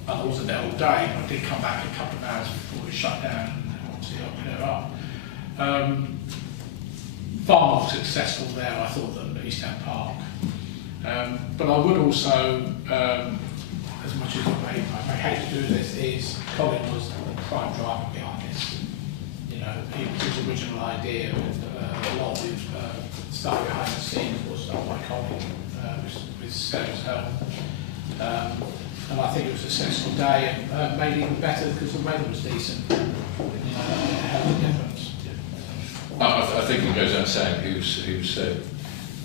I wasn't there all day, but I did come back a couple of hours before it shut down, and obviously I clear up. Far more successful there, I thought, than East End Park. But I would also, as much as I may hate to do this, is Colin was the prime driver behind this. You know, his original idea, and a lot of his stuff behind the scenes was done by Colin with Stella's help. And I think it was a successful day, and made it even better because the weather was decent. It had a difference. I think it goes without saying who's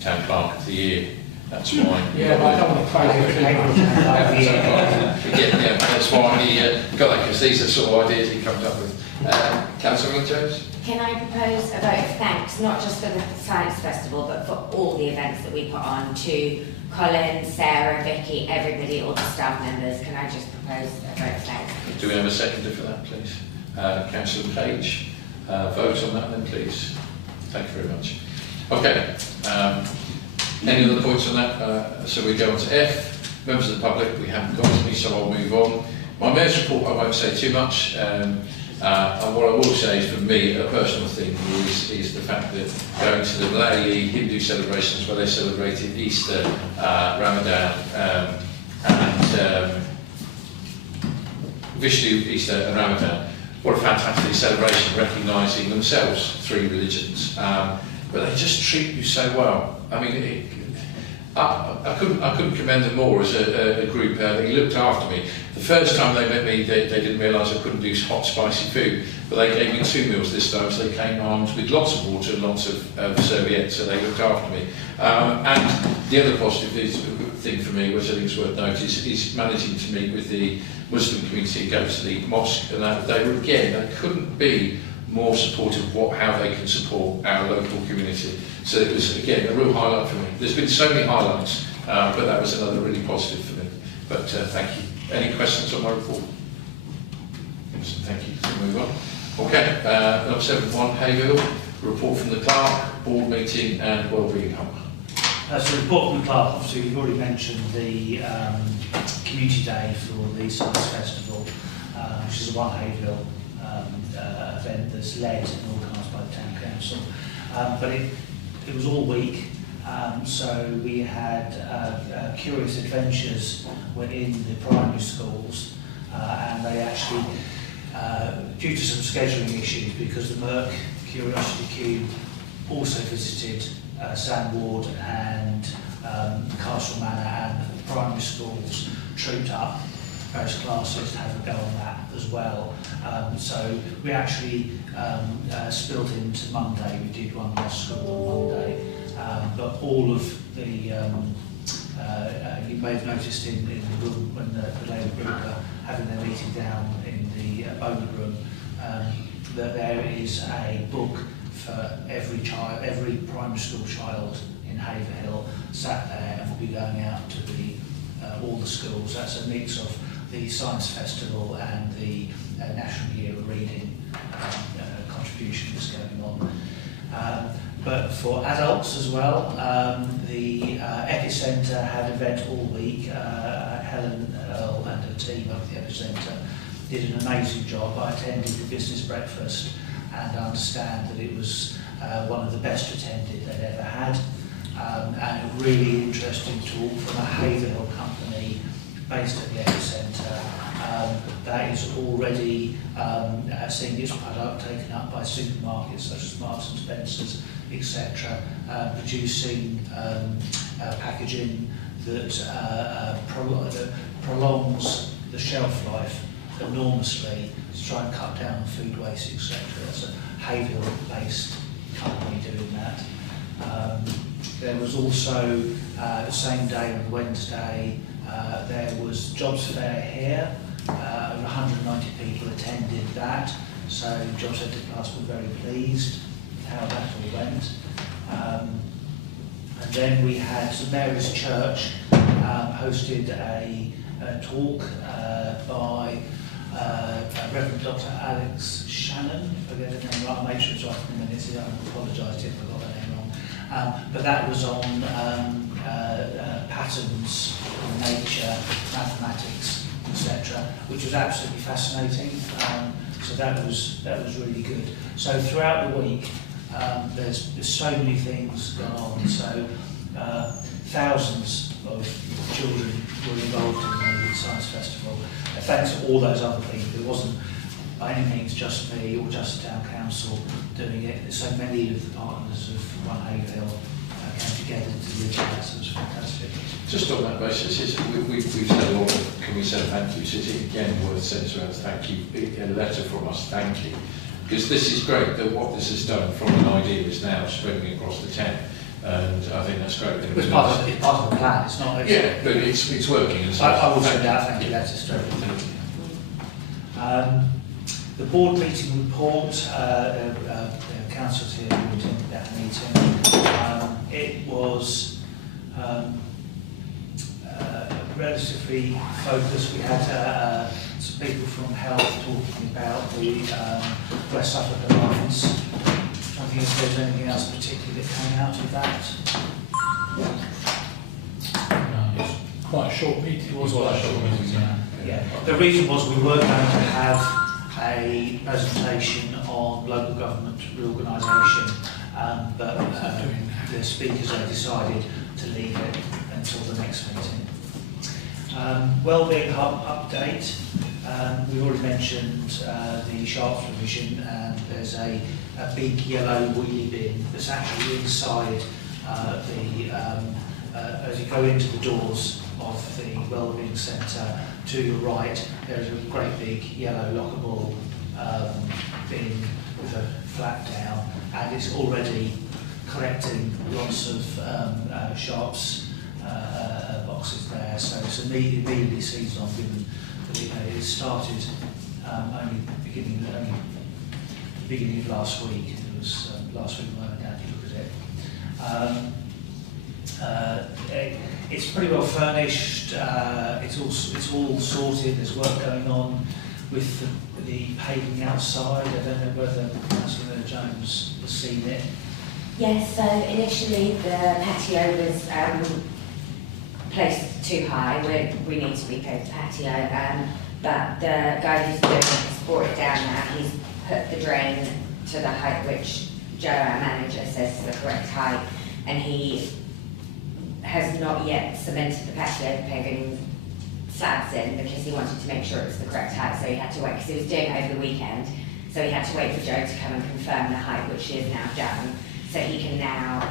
town clerk of the year. That's why. Yeah, but I don't want to praise yeah, that's why he got that, because these are sort of ideas he comes up with. Councillor Jones? Can I propose a vote of thanks, not just for the Science Festival, but for all the events that we put on, to Colin, Sarah, Vicky, everybody, all the staff members? Can I just propose a vote of thanks? Do we have a seconder for that, please? Councillor Page, vote on that then, please. Thank you very much. Okay. Any other points on that? So we go on to F. Members of the public, we haven't got any, so I'll move on. My mayor's report, I won't say too much. What I will say is, for me, a personal thing is the fact that going to the Malayi Hindu celebrations, where they celebrated Easter, Ramadan, and Vishnu Easter and Ramadan, what a fantastic celebration, recognising themselves, three religions. But they just treat you so well. I mean, I couldn't commend them more as a group. They looked after me. The first time they met me, they didn't realise I couldn't do hot, spicy food, but they gave me 2 meals this time, so they came armed with lots of water and lots of serviettes, so they looked after me. And the other positive thing for me, which I think is worth noting, is managing to meet with the Muslim community and go to the mosque, and they were, again, they couldn't be more supportive of how they can support our local community. So it was, again, a real highlight for me. There's been so many highlights, but that was another really positive for me. But thank you. Any questions on my report? Thank you. We'll move on. Okay, number 7.1, Haverhill, report from the clerk, board meeting and wellbeing hub. So the report from the clerk, obviously you've already mentioned the community day for the Science Festival, which is a One Haverhill event that's led and organised by the Town Council. But it was all week, so we had Curious Adventures were in the primary schools, and they actually, due to some scheduling issues, because the Merck Curiosity Cube also visited Sandward and Castle Manor, and the primary schools trooped up various classes to have a go on that as well. So we actually spilled into Monday. We did one last school on Monday, but all of the, you may have noticed in the room when the Labour group are having their meeting down in the Bowman room, that there is a book for every child, every primary school child in Haverhill sat there, and will be going out to all the schools. That's a mix of the Science Festival and the National Year of Reading contribution that's going on. But for adults as well, the Epicentre had an event all week. Helen Earl and her team of the Epicentre did an amazing job. I attended the business breakfast, and I understand that it was one of the best attended they'd ever had. And a really interesting talk from a Haverhill company based at the Epicentre that is already seeing its product taken up by supermarkets such as Marks and Spencer's, etc., producing packaging that prolongs the shelf life enormously to try and cut down on food waste, etc. That's a Haverhill-based company doing that. There was also, the same day on Wednesday, there was jobs fair here. Over 190 people attended that, so Jobs Centre Plus were very pleased with how that all went. And then we had St Mary's Church hosted a talk by Reverend Dr. Alex Shannon. I forget the name right, I'll make sure it's right in a minute. I apologise if I got the name wrong. But that was on patterns in nature, mathematics, etc., which was absolutely fascinating. So that was really good. So throughout the week, there's so many things going on. So thousands of children were involved in the Science Festival. Thanks to all those other people. It wasn't by any means just me or just the Town Council doing it. So many of the partners of One Haverhill came together to deliver that, so it was fantastic. Just on that basis, we've said a lot of, can we say thank yous? Is it again worth saying to us thank you, a letter from us, thank you? Because this is great, that what this has done from an idea is now spreading across the town. And I think that's great. It's part of the plan, it's not... Yeah, but it's working. And so I will send out thank you letters straight away. The board meeting report, the councillors here who attended that meeting, it was relatively focused. We had some people from health talking about the West Suffolk Alliance. I think if there's anything else particularly that came out of that. No, it's quite a short meeting. It was quite a short meeting, yeah. The reason was we were going to have a presentation on local government reorganisation, but the speakers have decided to leave it until the next meeting. Wellbeing Hub update. We already mentioned the Sharps provision, and there's a big yellow wheelie bin that's actually inside as you go into the doors of the Wellbeing Centre. To your right, there's a great big yellow lockable bin with a flap down, and it's already collecting lots of Sharps boxes there, so it's immediately seized on, given that it started only beginning of last week. It was last week when I went down to look at it. It's pretty well furnished. It's all sorted. There's work going on with the paving outside. I don't know whether Councillor Jones has seen it. Yes, so initially the patio was placed too high. We need to repave the patio, but the guy who's doing it has brought it down now. He's put the drain to the height which Joe, our manager, says is the correct height, and he has not yet cemented the patio paving slabs in because he wanted to make sure it was the correct height, so he had to wait, because he was doing it over the weekend, so he had to wait for Joe to come and confirm the height, which he has now done, so he can now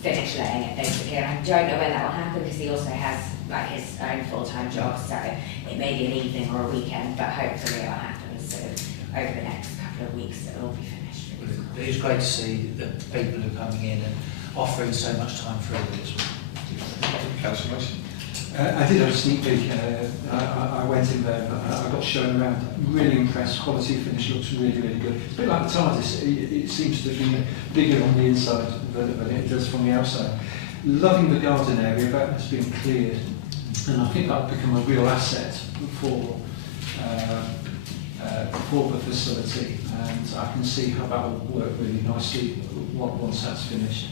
finish laying it basically. And I don't know when that will happen because he also has like his own full-time job, so it may be an evening or a weekend, but hopefully it'll happen sort of over the next couple of weeks. It'll all be finished. It was great to see the people who are coming in and offering so much time for it. Councillor Mason. I did have a sneak peek. I went in there, I got shown around. Really impressed. Quality finish looks really, really good. It's a bit like the TARDIS. It seems to be bigger on the inside than it does from the outside. Loving the garden area. That has been cleared, and I think that'll become a real asset for the facility. And I can see how that will work really nicely once that's finished.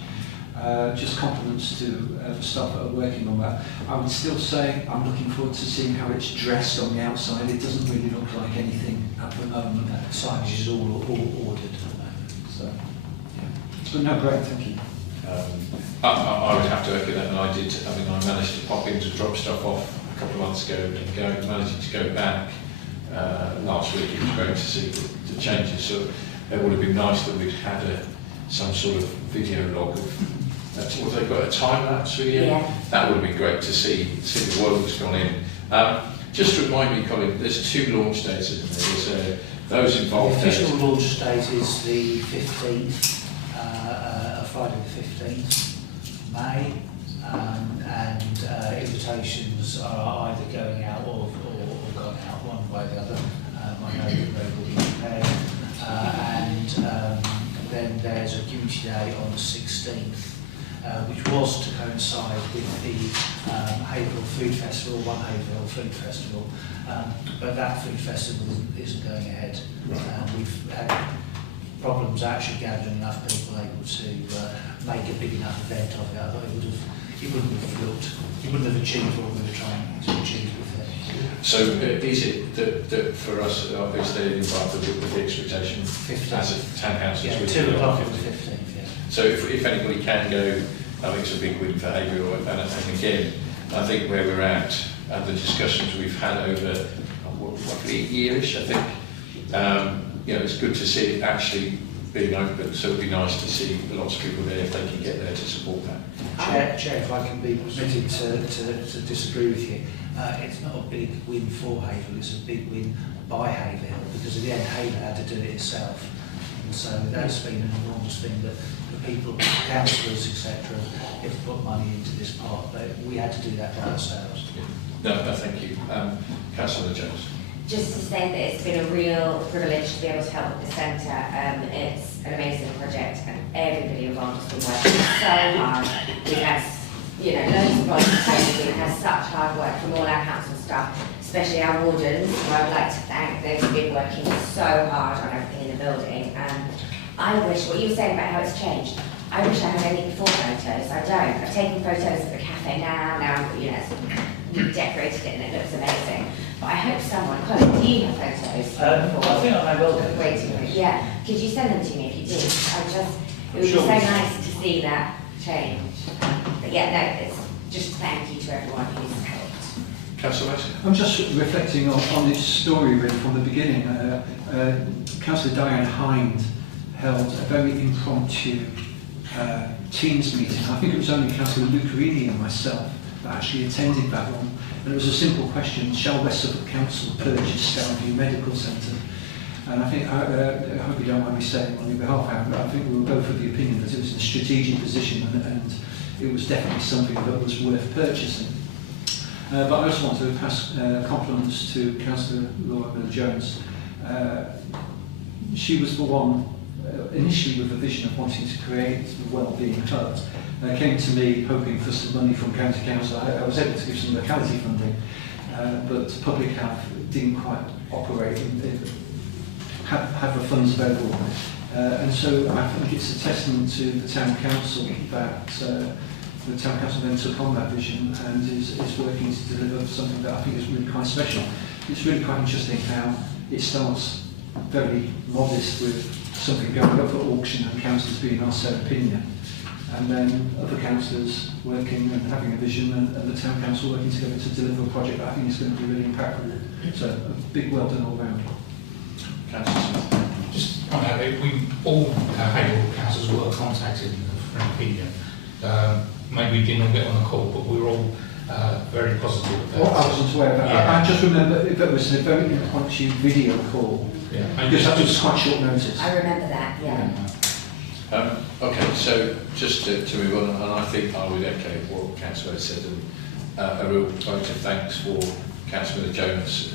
Just compliments to the staff that are working on that. I would still say I'm looking forward to seeing how it's dressed on the outside. It doesn't really look like anything at the moment. The signage is all ordered at the moment. So, yeah. But no, great, thank you. I would have to echo that, and I managed to pop in to drop stuff off a couple of months ago, and managing to go back last week. It was great to see the changes. So it would have been nice that we'd had some sort of video log of. That's what they've got, a time-lapse video. Yeah. That would have been great to see the work that's gone in. Just to remind me, Colin, there's 2 launch dates, isn't there? There's those The involved. official launch date is the 15th, Friday the 15th, May, and invitations are either going out or gone out one way or the other. I know that they will be prepared. Then there's a duty day on the 16th, which was to coincide with the Haverhill Food Festival, One Haverhill Food Festival, but that food festival isn't going ahead. We've had problems actually gathering enough people able to make a big enough event of it. I thought it wouldn't have achieved what we were trying to achieve with it. So is it that for us, obviously, involved with the expectation as a town council? Yeah, 2 o'clock on the 15th, yeah. So if anybody can go, I think it's a big win for Haverhill. And again, I think where we're at and the discussions we've had over roughly a yearish, I think, it's good to see it actually being open. So it'd be nice to see lots of people there if they can get there to support that. Chair, if I can be permitted to disagree with you, it's not a big win for Haverhill, it's a big win by Haverhill, because at the end Haverhill had to do it itself. And so that's been an enormous thing that the people, councillors, etc., have put money into this park, but we had to do that by ourselves. No, thank you. Councillor Jones. Just to say that it's been a real privilege to be able to help with the centre. It's an amazing project and everybody involved has been working so hard. We've had, loads of volunteers. We've had such hard work from all our council staff, especially our wardens, who I would like to thank. They've been working so hard on everything in the building. I wish, what you were saying about how it's changed, I wish I had any before photos. I don't. I've taken photos of the cafe now we've decorated it and it looks amazing. But I hope someone, Colin, do you have photos? I think I will do. Waiting room. Yeah. Could you send them to me if you do? It would be Sure. so nice to see that change. But yeah, no, it's just thank you to everyone who's helped. Councillor Mason. I'm just reflecting on this story really from the beginning. Councillor Diane Hind held a very impromptu Teams meeting. I think it was only Councillor Lucarini and myself that actually attended that one. And it was a simple question: shall West Suffolk Council purchase Scoundview Medical Centre? And I think, I hope you don't mind me saying on your behalf, Aaron, but I think we were both of the opinion that it was a strategic position and it was definitely something that was worth purchasing. But I also want to pass compliments to Councillor Laura Miller-Jones. She was the one initially with a vision of wanting to create the Wellbeing Hub. Came to me hoping for some money from County Council. I was able to give some locality funding, but Public Health didn't quite operate and have the funds available. And so I think it's a testament to the Town Council that the Town Council then took on that vision and is working to deliver something that I think is really quite special. It's really quite interesting how it starts very modest with something going up for auction and councillors being asked their opinion, and then other councillors working and having a vision, and the Town Council working together to deliver a project that I think is going to be really impactful. So a big well done all round. Just point out that we all Haverhill councillors were contacted for an opinion. Maybe we didn't all get on the call, but we were all very positive about Well, I wasn't aware of that. Yeah. I just remember it was a very impromptu video call. Yeah. Because that was quite short notice. I remember that, yeah. Okay, so just to move on, and I think I would echo what Councillor said, and a real vote of thanks for Councillor Jones.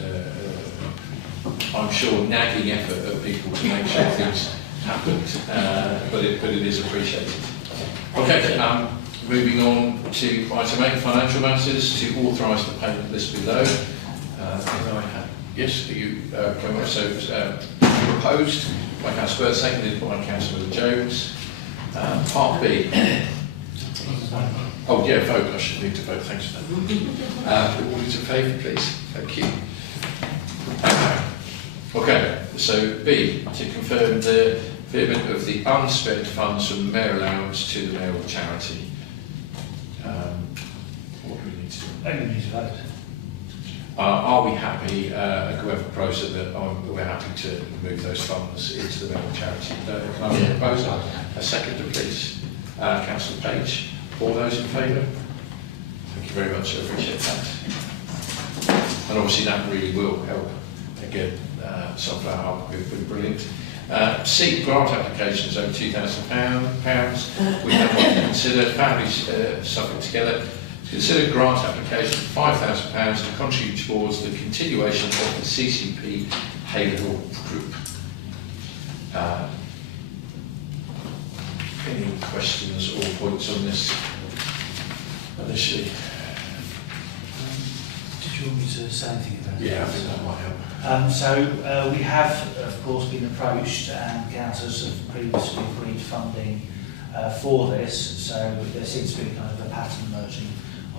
I'm sure nagging effort of people to make sure things happened, but it is appreciated. Okay, moving on to item 8, financial matters, to authorise the payment list below. Yes, you come up. So proposed by Councillor Bird, seconded by Councillor Jones. Part B. Oh yeah, vote. I should need to vote. Thanks for that. All in favour, please. Thank you. Okay. So B, to confirm the payment of the unspent funds from the mayor allowance to the mayoral charity. What do we need to do? Only need to vote. Are we happy, can we have a process that we're happy to move those funds into the mayoral charity? Can I have a proposal? A seconder, please. Councillor Page. All those in favour? Thank you very much. I appreciate that. And obviously that really will help, again, sunflower harp would be brilliant. Seek grant applications over £2,000. We have one to consider. Families Suffolk Together to consider grant application of £5,000 to contribute towards the continuation of the CCP Haverhill group. Any questions or points on this initially? Did you want me to say anything about it? Yeah, I think that might help. So we have, of course, been approached, and councillors have previously agreed funding for this. So there seems to be kind of a pattern emerging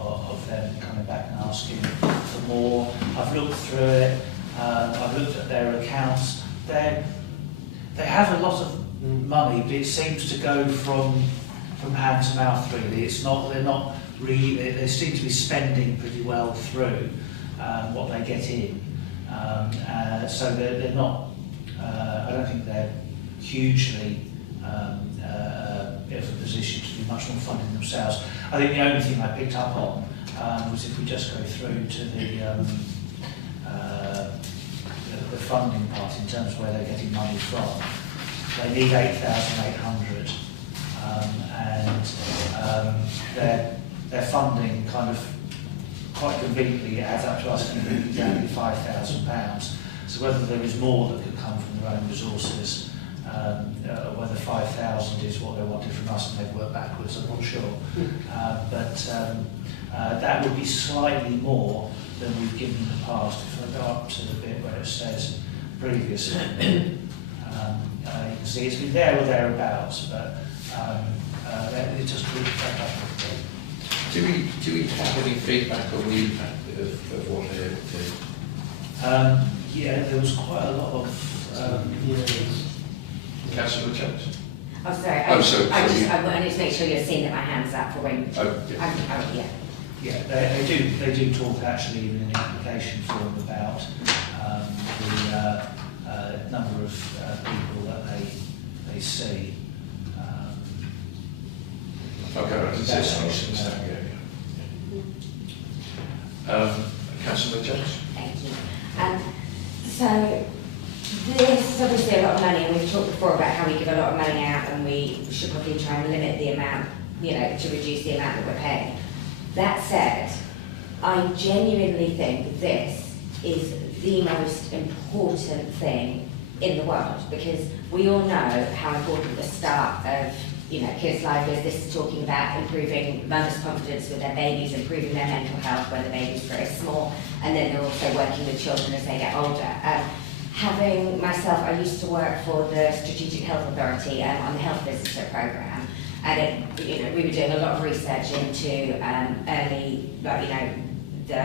of them coming back and asking for more. I've looked through it. I've looked at their accounts. They have a lot of money, but it seems to go from hand to mouth. Really, it's not. They're not really. They seem to be spending pretty well through what they get in. So they're not. I don't think they're hugely in a position to do much more funding themselves. I think the only thing I picked up on was if we just go through to the funding part in terms of where they're getting money from. They need 8,800, and their funding kind of quite conveniently adds up to us exactly £5,000. So whether there is more that could come from their own resources, whether 5,000 is what they wanted from us and they've worked backwards, I'm not sure. That would be slightly more than we've given in the past. If I go up to the bit where it says previously, you can see it's been there or thereabouts, but it just grew back up a bit. Do we have any feedback on the impact of what they're doing? Yeah, there was quite a lot of... Councillor Jones? Oh, sorry. I need to make sure you're seeing that my hand's up for when... Yeah. Yeah, they do talk actually in an application form about the number of people that they see. Okay, right, it's this Councillor Jones? Thank you. So this is obviously a lot of money, and we've talked before about how we give a lot of money out, and we should probably try and limit the amount, to reduce the amount that we're paying. That said, I genuinely think this is the most important thing in the world, because we all know how important the start of kids' life is. This is talking about improving mothers' confidence with their babies, improving their mental health when the baby's very small, and then they're also working with children as they get older. Having myself, I used to work for the Strategic Health Authority on the Health Visitor Programme, and we were doing a lot of research into early, the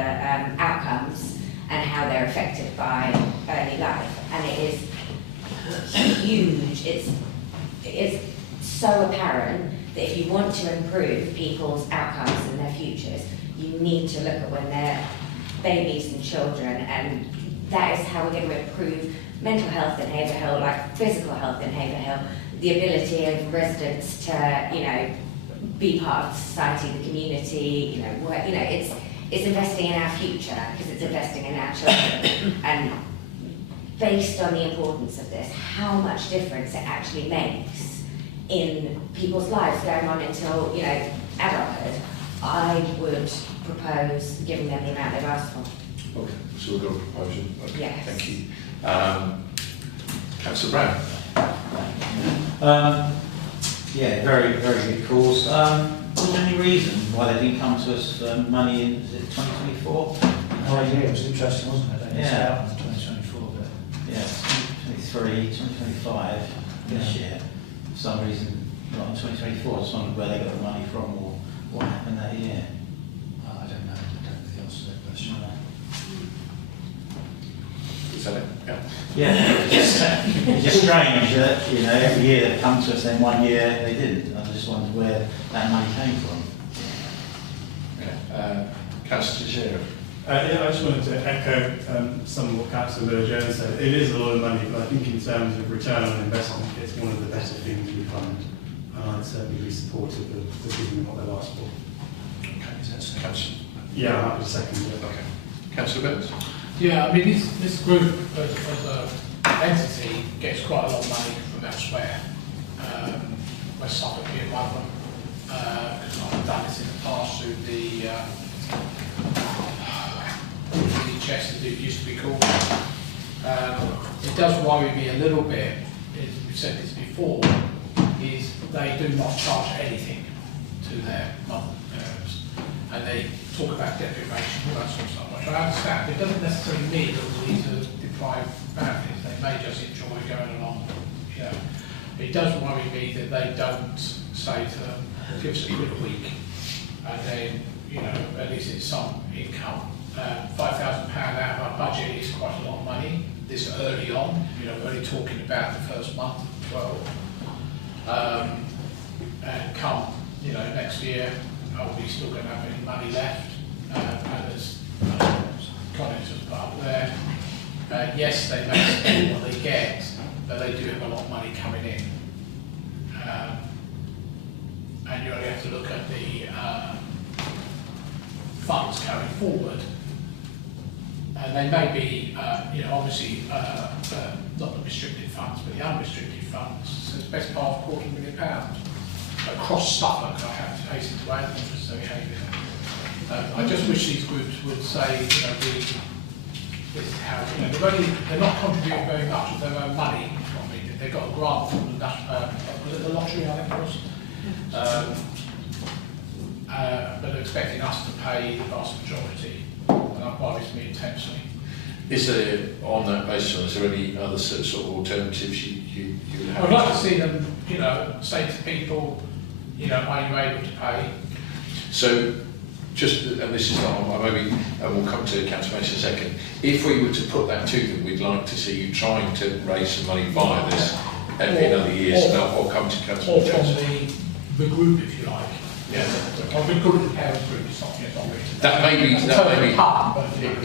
outcomes and how they're affected by early life, and it is huge. It's so apparent that if you want to improve people's outcomes and their futures, you need to look at when they're babies and children, and that is how we're going to improve mental health in Haverhill, like physical health in Haverhill, the ability of residents to, be part of society, the community, work, it's investing in our future because it's investing in our children. And based on the importance of this, how much difference it actually makes in people's lives going on until, adulthood, I would propose giving them the amount they've asked for. Okay, so we've got a proposal. Okay, yes. Thank you. Councillor Brown? Yeah, very, very good cause. Was there any reason why they didn't come to us for money in, is it 2024? Oh yeah, it was interesting, wasn't it? It's Yeah. out in 2024, but... Yeah, 2023, 2025 this year. For some reason, not in 2024. I just wondered where they got the money from or what happened that year. I don't know. I don't know the answer to that question. Is that it? Yeah. Yeah, it's just strange that, every year they come to us, then one year they didn't. I just wondered where that money came from. Okay. Councillor Teixeira? I just wanted to echo some of what Councillor Jones said. It is a lot of money, but I think in terms of return on investment, it's one of the better things we fund. And I'd certainly be supportive of giving them what they've asked for. Okay, is that Councillor? Yeah, I'm happy to second it. Okay. Councillor Burns? Yeah, I mean, this group as a entity gets quite a lot of money from elsewhere. West Suffolk being one of them. Because I've done this in the past through the NHS, as it used to be called. It does worry me a little bit, we've said this before, is they do not charge anything to their parents. And they talk about deprivation, all that sort of stuff, which I understand. It doesn't necessarily mean that these are deprived families. They may just enjoy going along. You know. It does worry me that they don't say to them, give us £1 a week, and then, you know, at least it's some income. £5,000 out of our budget is quite a lot of money this early on. You know, we're only talking about the first month, 12. And come, you know, next year, are we still going to have any money left? And as Collins has put up there, yes, they may spend what they get, but they do have a lot of money coming in. And you only have to look at the funds going forward. And they may be, you know, obviously, not the restricted funds, but the unrestricted funds. So it's best part of £250,000 across Suffolk, I have to hasten to add, just so we have it. I just wish these groups would say, you know, this is how, you know, they're not contributing very much of their own money. I mean, they've got a grant from the was it the lottery, I think it was. But they're expecting us to pay the vast majority, and that worries me intensely. Is there, on that basis, is there any other sort of alternatives you have? I'd like to see them, you know, say to people, you know, are you able to pay? So, just, and this is not, maybe, and we'll come to Councillor Mason in a second. If we were to put that to them, we'd like to see you trying to raise some money via this in other years, and I'll come to Councillor Jones. Or from the group, if you like. Yeah. Or the group of parents group, it's not really. That may be,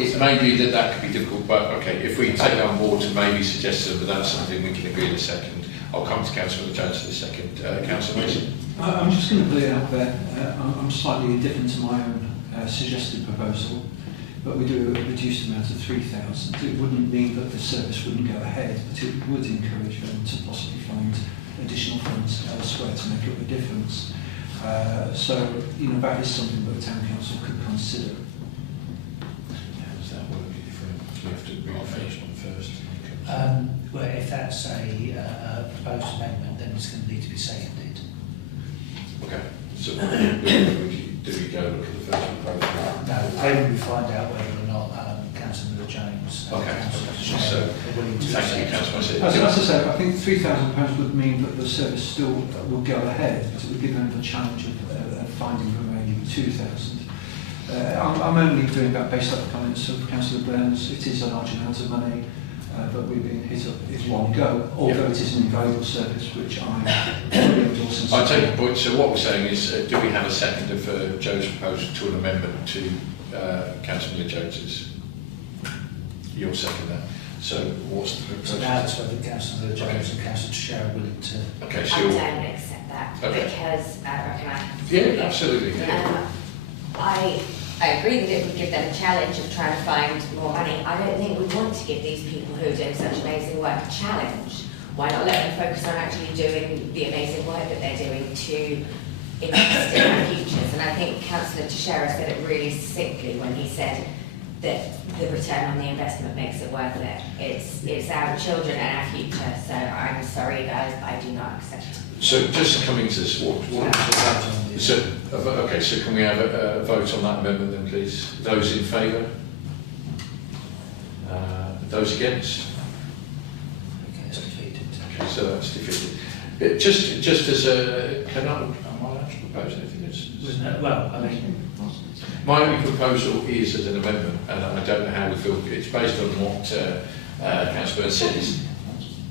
it may be that could be difficult, but okay, if we take that on board and maybe suggest that that's something we can agree in a second. I'll come to Councillor Jones in a second. Councillor Mason. I'm just going to put it out there. I'm slightly different to my own suggested proposal, but we do a reduced amount of 3,000. It wouldn't mean that the service wouldn't go ahead, but it would encourage them to possibly find additional funds elsewhere to make up the difference. So, you know, that is something that the Town Council could consider. How does that work? If we have to agree on first. Well, if that's a proposed amendment, then it's going to need to be seconded. Okay. So, do we go look at the first proposal? No, then we find out whether or not Councillor Jones and Councillor Shea are willing to thank you, Councillor. As I say, I think £3,000 would mean that the service still will go ahead, but it would give them the challenge of finding the remaining 2,000. I'm only doing that based on the comments of Councillor Burns. It is a large amount of money, but we've been hit up in one go, although it is an invaluable service, which I fully endorse. I take the point. So what we're saying is, do we have a seconder for Joe's proposal to an amendment to Councillor Jones's? You'll second that. So what's the proposal? So now it's whether Councillor Jones and Councillor Shea are willing to... Okay, I so... don't accept that, Okay. because I reckon I... Yeah, absolutely. Yeah. I agree that it would give them a challenge of trying to find more money. I don't think we want to give these people who are doing such amazing work a challenge. Why not let them focus on actually doing the amazing work that they're doing to invest in our futures? And I think Councillor Teixeira said it really succinctly when he said that the return on the investment makes it worth it. It's our children and our future, so I'm sorry guys, but I do not accept it. So just coming to this, okay, so can we have a vote on that amendment then, please? Those in favour? Those against? Okay, it's defeated. Okay, so that's defeated. Just as a, am I allowed to propose anything? Well, I mean... My only proposal is as an amendment, and I don't know how we feel. It's based on what Councillor Burns says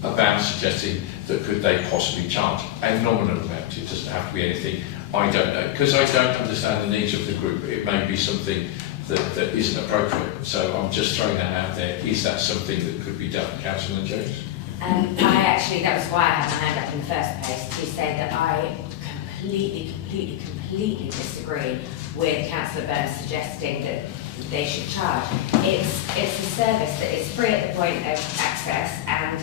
about suggesting that could they possibly charge a nominal amount. It doesn't have to be anything. I don't know, because I don't understand the needs of the group. It may be something that isn't appropriate. So I'm just throwing that out there. Is that something that could be done, Councillor Jones? I actually, that was why I had my hand up in the first place, to say that I completely disagree with Councillor Burns suggesting that they should charge. It's a service that is free at the point of access, and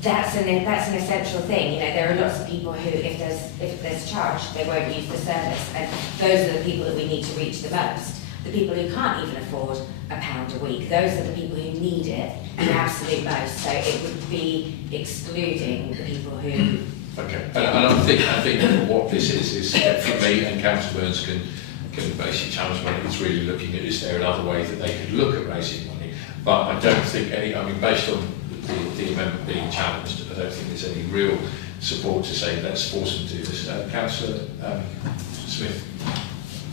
that's an essential thing. You know, there are lots of people who, if there's charge, they won't use the service, and those are the people that we need to reach the most. The people who can't even afford £1 a week, those are the people who need it the absolute most. So it would be excluding the people who. Okay, and I think what this is for me, and Councillor Burns can basically challenge me. It's really looking at, is there another way that they could look at raising money? But I don't think any. I mean, based on the amendment being challenged, I don't think there's any real support to say let's force them to do this. Councillor Smith.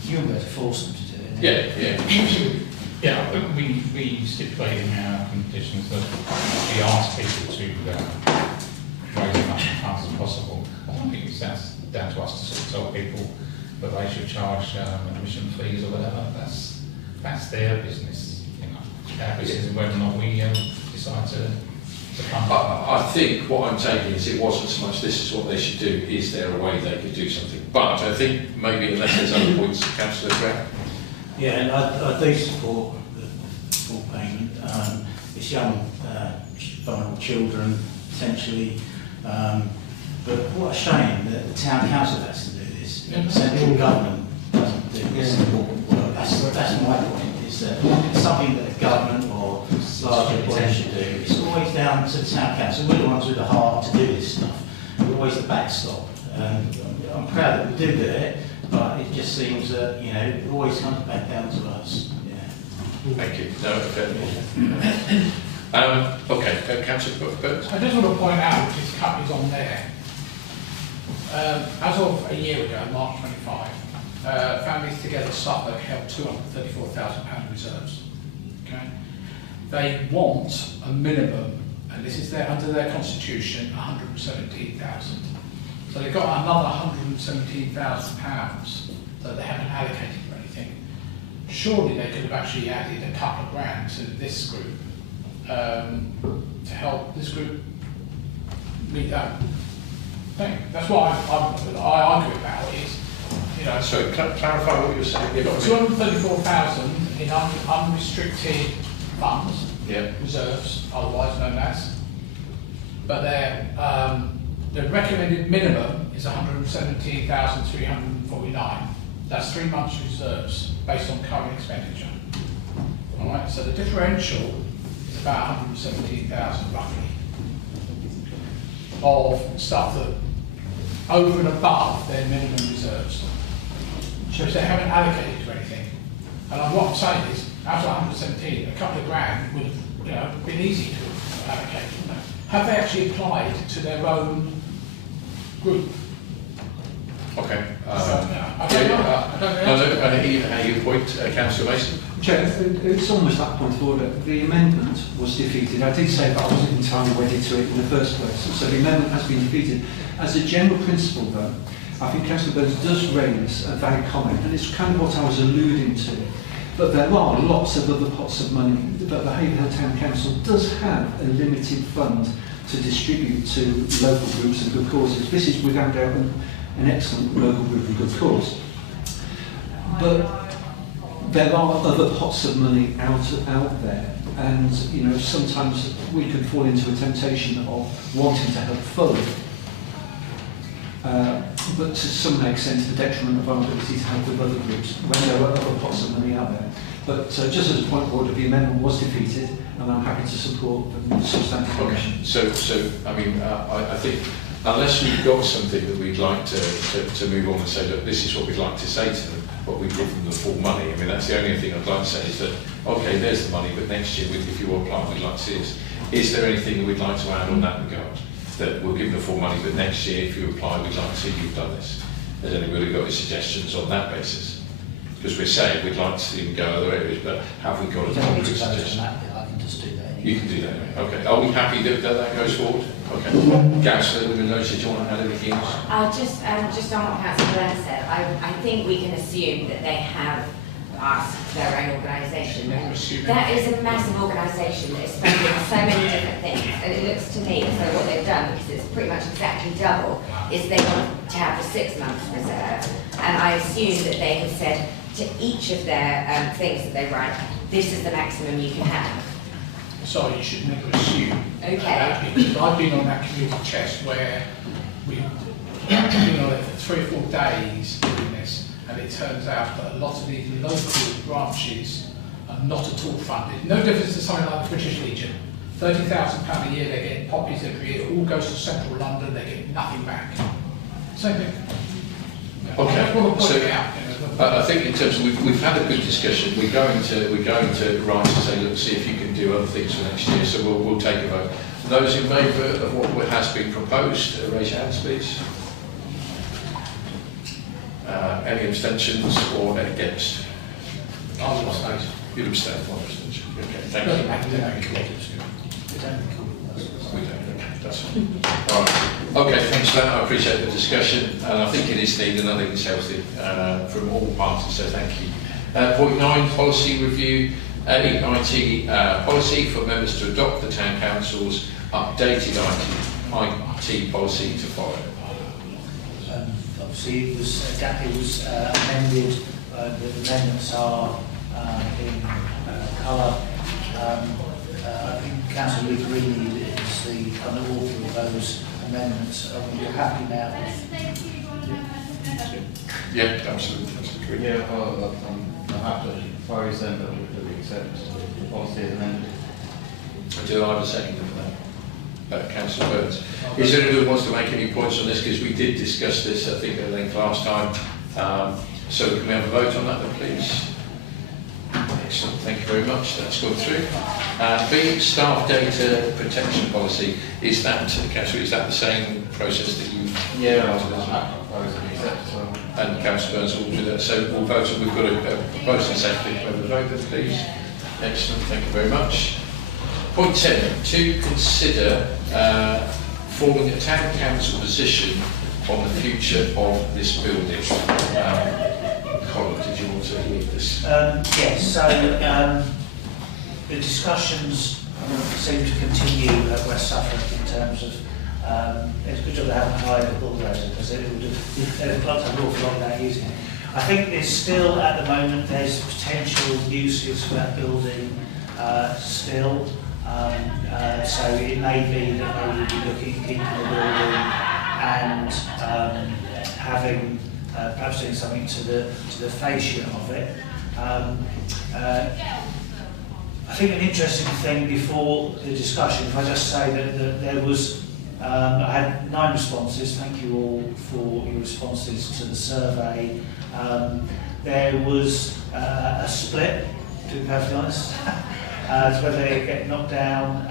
You're going to force them to do it. Yeah. Yeah, I think we stipulate in our conditions that we ask people to raise as much funds as possible. I don't think it's down to us to sort of tell people that they should charge admission fees or whatever. That's their business. You know, our business is whether or not we decide to fund. I think what I'm taking is it wasn't so much this is what they should do, is there a way they could do something? But I think maybe unless there's other points, Councillor Graham. Yeah, and I do support the full payment. It's young, vulnerable children, potentially. But what a shame that the town council has to do this. The central government doesn't do this important work. That's my point, is that it's something that the government or larger bodies should do. It's always down to the town council. We're the ones with the heart to do this stuff. We're always the backstop. I'm proud that we do it, but it just seems that, you know, it always comes back down to us. Yeah. Thank you. No, okay, Councillor Burns. I just want to point out, which is cut is on there. As of a year ago, March 25, Families Together Suffolk held £234,000 reserves. Okay, they want a minimum, and this is under their constitution, 117,000. So they've got another £117,000 that they haven't allocated for anything. Surely they could have actually added a couple of grand to this group to help this group meet that thing. That's what I argue about is, you know. So clarify what you're saying. You've got 234,000 in unrestricted funds, reserves, otherwise known as, but the recommended minimum is 117,349. That's 3 months reserves based on current expenditure. All right, so the differential is about 117,000 roughly of stuff that over and above their minimum reserves, which they haven't allocated to anything. And what I'm saying is, out of 117, a couple of grand would have, you know, been easy to allocate. You know. Have they actually applied to their own group? Okay. I don't know. I hear how you point, Councillor Mason. Chair, it's almost that point of order. The amendment was defeated. I did say that I wasn't entirely wedded to it in the first place. So the amendment has been defeated. As a general principle, though, I think Councillor Burns does raise a valid comment, and it's kind of what I was alluding to. But there are lots of other pots of money. But the Haverhill Town Council does have a limited fund to distribute to local groups and good causes. This is without doubt an excellent local group and good cause. But there are other pots of money out there, and you know, sometimes we can fall into a temptation of wanting to help fully, but to some extent to the detriment of our ability to help with other groups when there are other pots of money out there. But just as a point of order, the amendment was defeated, and I'm happy to support the substantive motion. Okay. So I mean, I think unless we've got something that we'd like to move on and say, look, this is what we'd like to say to them, but we give them the full money. I mean, that's the only thing I'd like to say is that, okay, there's the money, but next year, if you apply, we'd like to see this. Is there anything that we'd like to add on that regard? That we'll give them the full money, but next year, if you apply, we'd like to see you've done this. Has anybody got any suggestions on that basis? Because we're saying we'd like to see them go other areas, but have we got a concrete suggestion? I can just do that. You can do that anyway. Okay. Are we happy that that goes forward? Okay. Councillor, do you want to add anything else? Just on what Councillor Burns said, I think we can assume that they have ask their own organisation. Never assume That anything. is a massive organisation that is spending so many different things, and it looks to me as though what they've done, because it's pretty much exactly double, is they want to have the 6 months reserve. And I assume that they have said to each of their things that they write, this is the maximum you can have. Sorry, you should never assume. Okay. Because I've been on that community chest where we've been on it for 3 or 4 days doing this, and it turns out that a lot of these local branches are not at all funded. No difference to something like the British Legion. £30,000 a year, they're getting poppies every year, it all goes to central London, they get nothing back. Same thing. Okay, I just want to point so it out. I think in terms of we've had a good discussion. We're going to write and say, look, see if you can do other things for next year. So we'll take a vote. Those in favour of what has been proposed, raise your hands, please. Any abstentions or against? I'll abstain. You'll abstain, one abstention. Okay, thank Doesn't you. matter, We don't, okay, that's fine. All right. Okay, thanks for that. I appreciate the discussion, and I think it is needed, and I think it's healthy from all parties, so thank you. Point 9, policy review. Any IT policy for members to adopt the Town Council's updated IT policy to follow. Obviously, it was amended. The amendments are in colour. I think Councillor Greeley is the kind of author of those amendments. We're happy now with. Yeah, absolutely. Yeah, well, I'm happy to propose then that we accept the policy as amended. Do I have a second for that? Councillor Burns. Is there anyone who wants to make any points on this? Because we did discuss this, I think, at length last time. So can we have a vote on that then, please? Excellent, thank you very much. That's gone through. B, staff data protection policy. Is that, Councillor, is that the same process that you've... Yeah, I was accept as well. And Councillor Burns will do that. So we'll vote, and we've got a proposal and second. Can we have a vote then, please? Excellent, thank you very much. Point 10, to consider forming a town council position on the future of this building. Colin, did you want to lead this? Yes, so the discussions seem to continue at West Suffolk in terms of it's a good job they haven't hired a bulldozer because it would have got an awful lot without using it. I think there's still, at the moment, there's potential uses for that building still. So it may be that they will be looking at keeping the building and having perhaps doing something to the fascia of it. I think an interesting thing before the discussion, if I just say that there was, I had 9 responses. Thank you all for your responses to the survey. There was a split, to be perfectly honest. As whether they get knocked down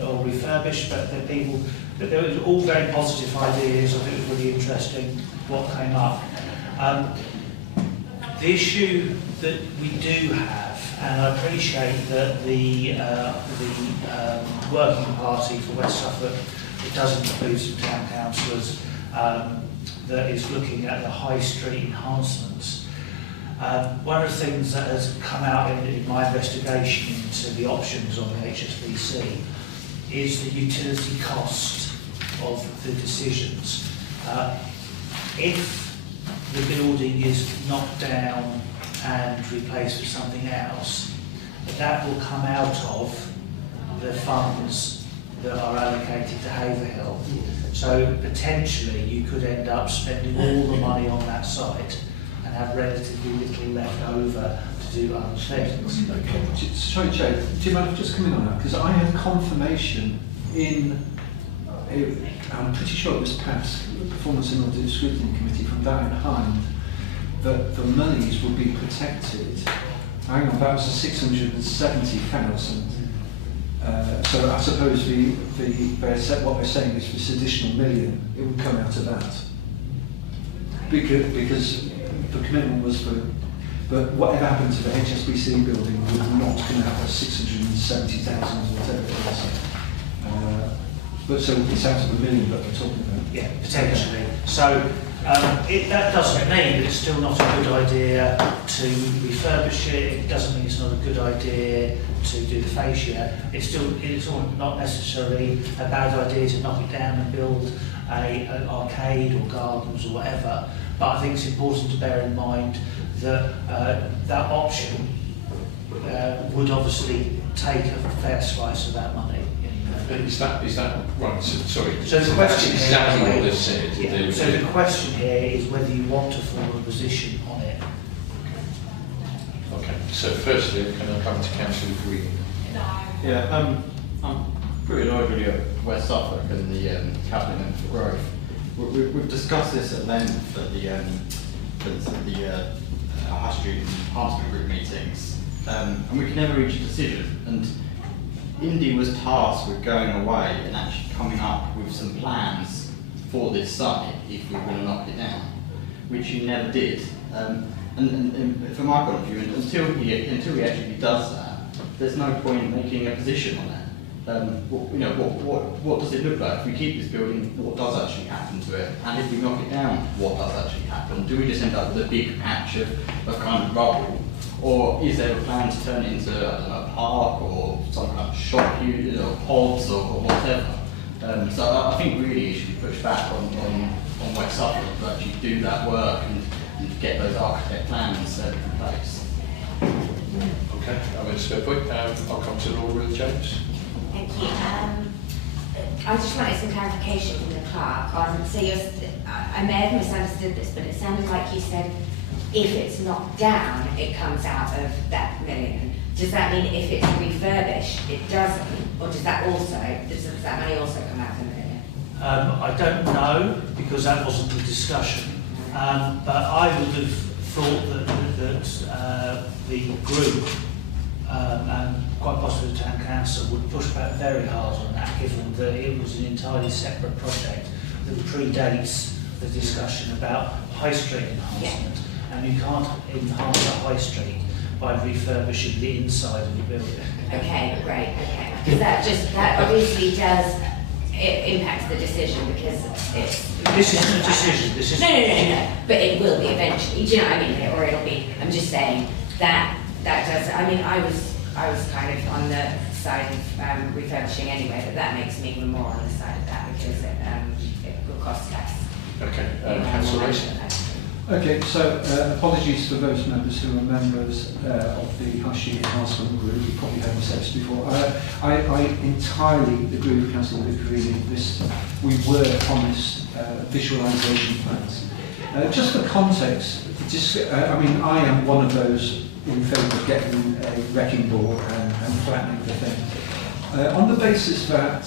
or refurbished, but there were all very positive ideas. I think it was really interesting what came up. The issue that we do have, and I appreciate that the working party for West Suffolk, it does include some town councillors, that is looking at the high street enhancements. One of the things that has come out in my investigation into the options on the HSBC is the utility cost of the decisions. If the building is knocked down and replaced with something else, that will come out of the funds that are allocated to Haverhill. So potentially you could end up spending all the money on that site and have relatively little left over to do other things. Okay. Sorry, Joe, do you mind if I just come in on that? Because I had confirmation I'm pretty sure it was passed, the Performance and Audit Scrutiny Committee from Darren Hind, that the monies will be protected. Hang on, that was the 670,000. So I suppose what they're saying is this additional million, it would come out of that. Because the commitment was for, but whatever happened to the HSBC building would not come out of 670,000 or whatever it is. But so it's out of the million that we're talking about. Yeah, potentially. So That doesn't mean that it's still not a good idea to refurbish it. It doesn't mean it's not a good idea to do the fascia. It's all not necessarily a bad idea to knock it down and build an arcade or gardens or whatever. But I think it's important to bear in mind that that option would obviously take a fair slice of that money. Is that right? Sorry. So the question that's exactly here, what they've said. yeah, so the question here is whether you want to form a position on it. Okay. So firstly, can I come to Councillor Green? Yeah, I'm pretty annoyed really at West Suffolk and the Cabinet for Growth. We've discussed this at length at the High Street Enhancement Group meetings, and we can never reach a decision. And Indy was tasked with going away and actually coming up with some plans for this site if we were going to knock it down, which he never did. And from my point of view, until he actually does that, there's no point making a position on it. What does it look like? If we keep this building, what does actually happen to it? And if we knock it down, what does actually happen? Do we just end up with a big patch of kind of rubble? Or is there a plan to turn it into, I don't know, a park or some kind of shop unit or pods or whatever? So I think really it should be pushed back on West Suffolk to actually do that work and get those architect plans in place. Okay, I'm going to spare point. I'll come to Laura James. Thank you. I just wanted some clarification from the clerk on, so I may have misunderstood this, but it sounded like you said if it's knocked down, it comes out of that £1 million. Does that mean if it's refurbished, it doesn't? Or does that money also come out of £1 million? I don't know, because that wasn't the discussion. But I would have thought that the group and quite possibly the Town Council would push back very hard on that, given that it was an entirely separate project that predates the discussion about High Street enhancement. Yeah. And you can't enhance a High Street by refurbishing the inside of the building. Okay, great, okay. Because that obviously does, it impacts the decision because it's... This isn't a decision, this is... No. But it will be eventually, do you know what I mean? Or it'll be, I'm just saying that does, I mean, I was kind of on the side of refurbishing anyway, but that makes me even more on the side of that because it will cost less. Okay, Councillor Racing. Okay, so apologies for those members who are members of the High Street Enhancement Group. You've probably heard me say this before. I entirely agree with Councillor Green. We were promised visualisation plans. Just for context, I mean, I am one of those in favour of getting a wrecking ball and flattening the thing. On the basis that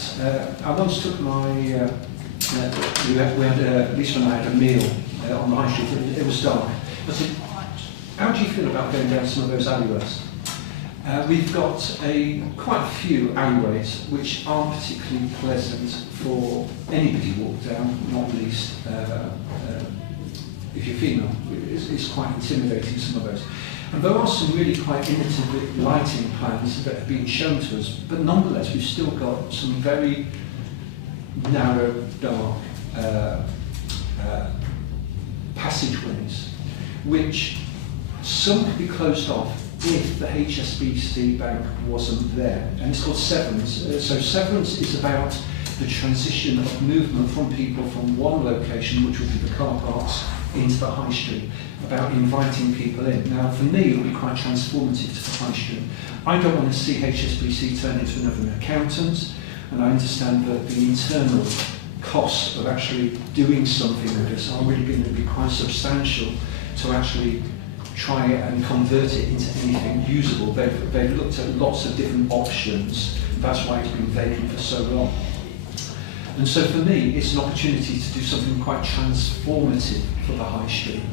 I once took my, Lisa and I had a meal on the High Street, it was dark. I said, how do you feel about going down some of those alleyways? We've got quite a few alleyways which aren't particularly pleasant for anybody to walk down, not least if you're female. It's quite intimidating, some of those. And there are some really quite innovative lighting plans that have been shown to us, but nonetheless we've still got some very narrow, dark passageways, which some could be closed off if the HSBC bank wasn't there. And it's called severance. So severance is about the transition of movement from people from one location, which would be the car parks, into the High Street, about inviting people in. Now, for me, it would be quite transformative to the High Street. I don't want to see HSBC turn into another accountant, and I understand that the internal costs of actually doing something with this are really going to be quite substantial to actually try and convert it into anything usable. They've looked at lots of different options. That's why it's been vacant for so long. And so for me, it's an opportunity to do something quite transformative for the High Street.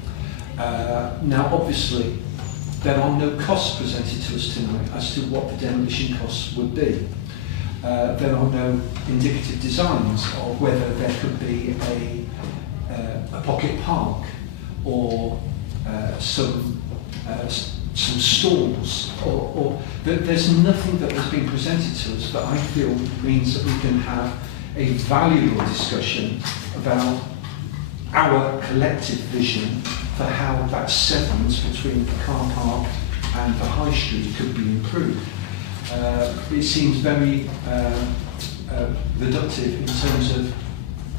Now, obviously, there are no costs presented to us tonight as to what the demolition costs would be. There are no indicative designs of whether there could be a pocket park or some stalls, or there's nothing that has been presented to us that I feel means that we can have a valuable discussion about our collective vision for how that severance between the car park and the high street could be improved. It seems very reductive in terms of,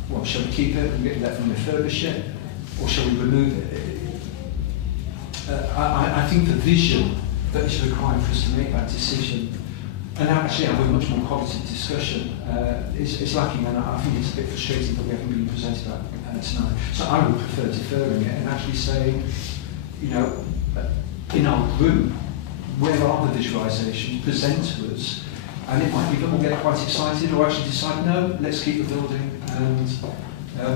well, shall we keep it and let them refurbish it, or shall we remove it? I think the vision that is required for us to make that decision and actually have a much more qualitative discussion is lacking, and I think it's a bit frustrating that we haven't been presented that tonight. So I would prefer deferring it and actually saying, you know, in our group, where are the visualisations, present to us, and it might be that we'll get quite excited or actually decide, no, let's keep the building, and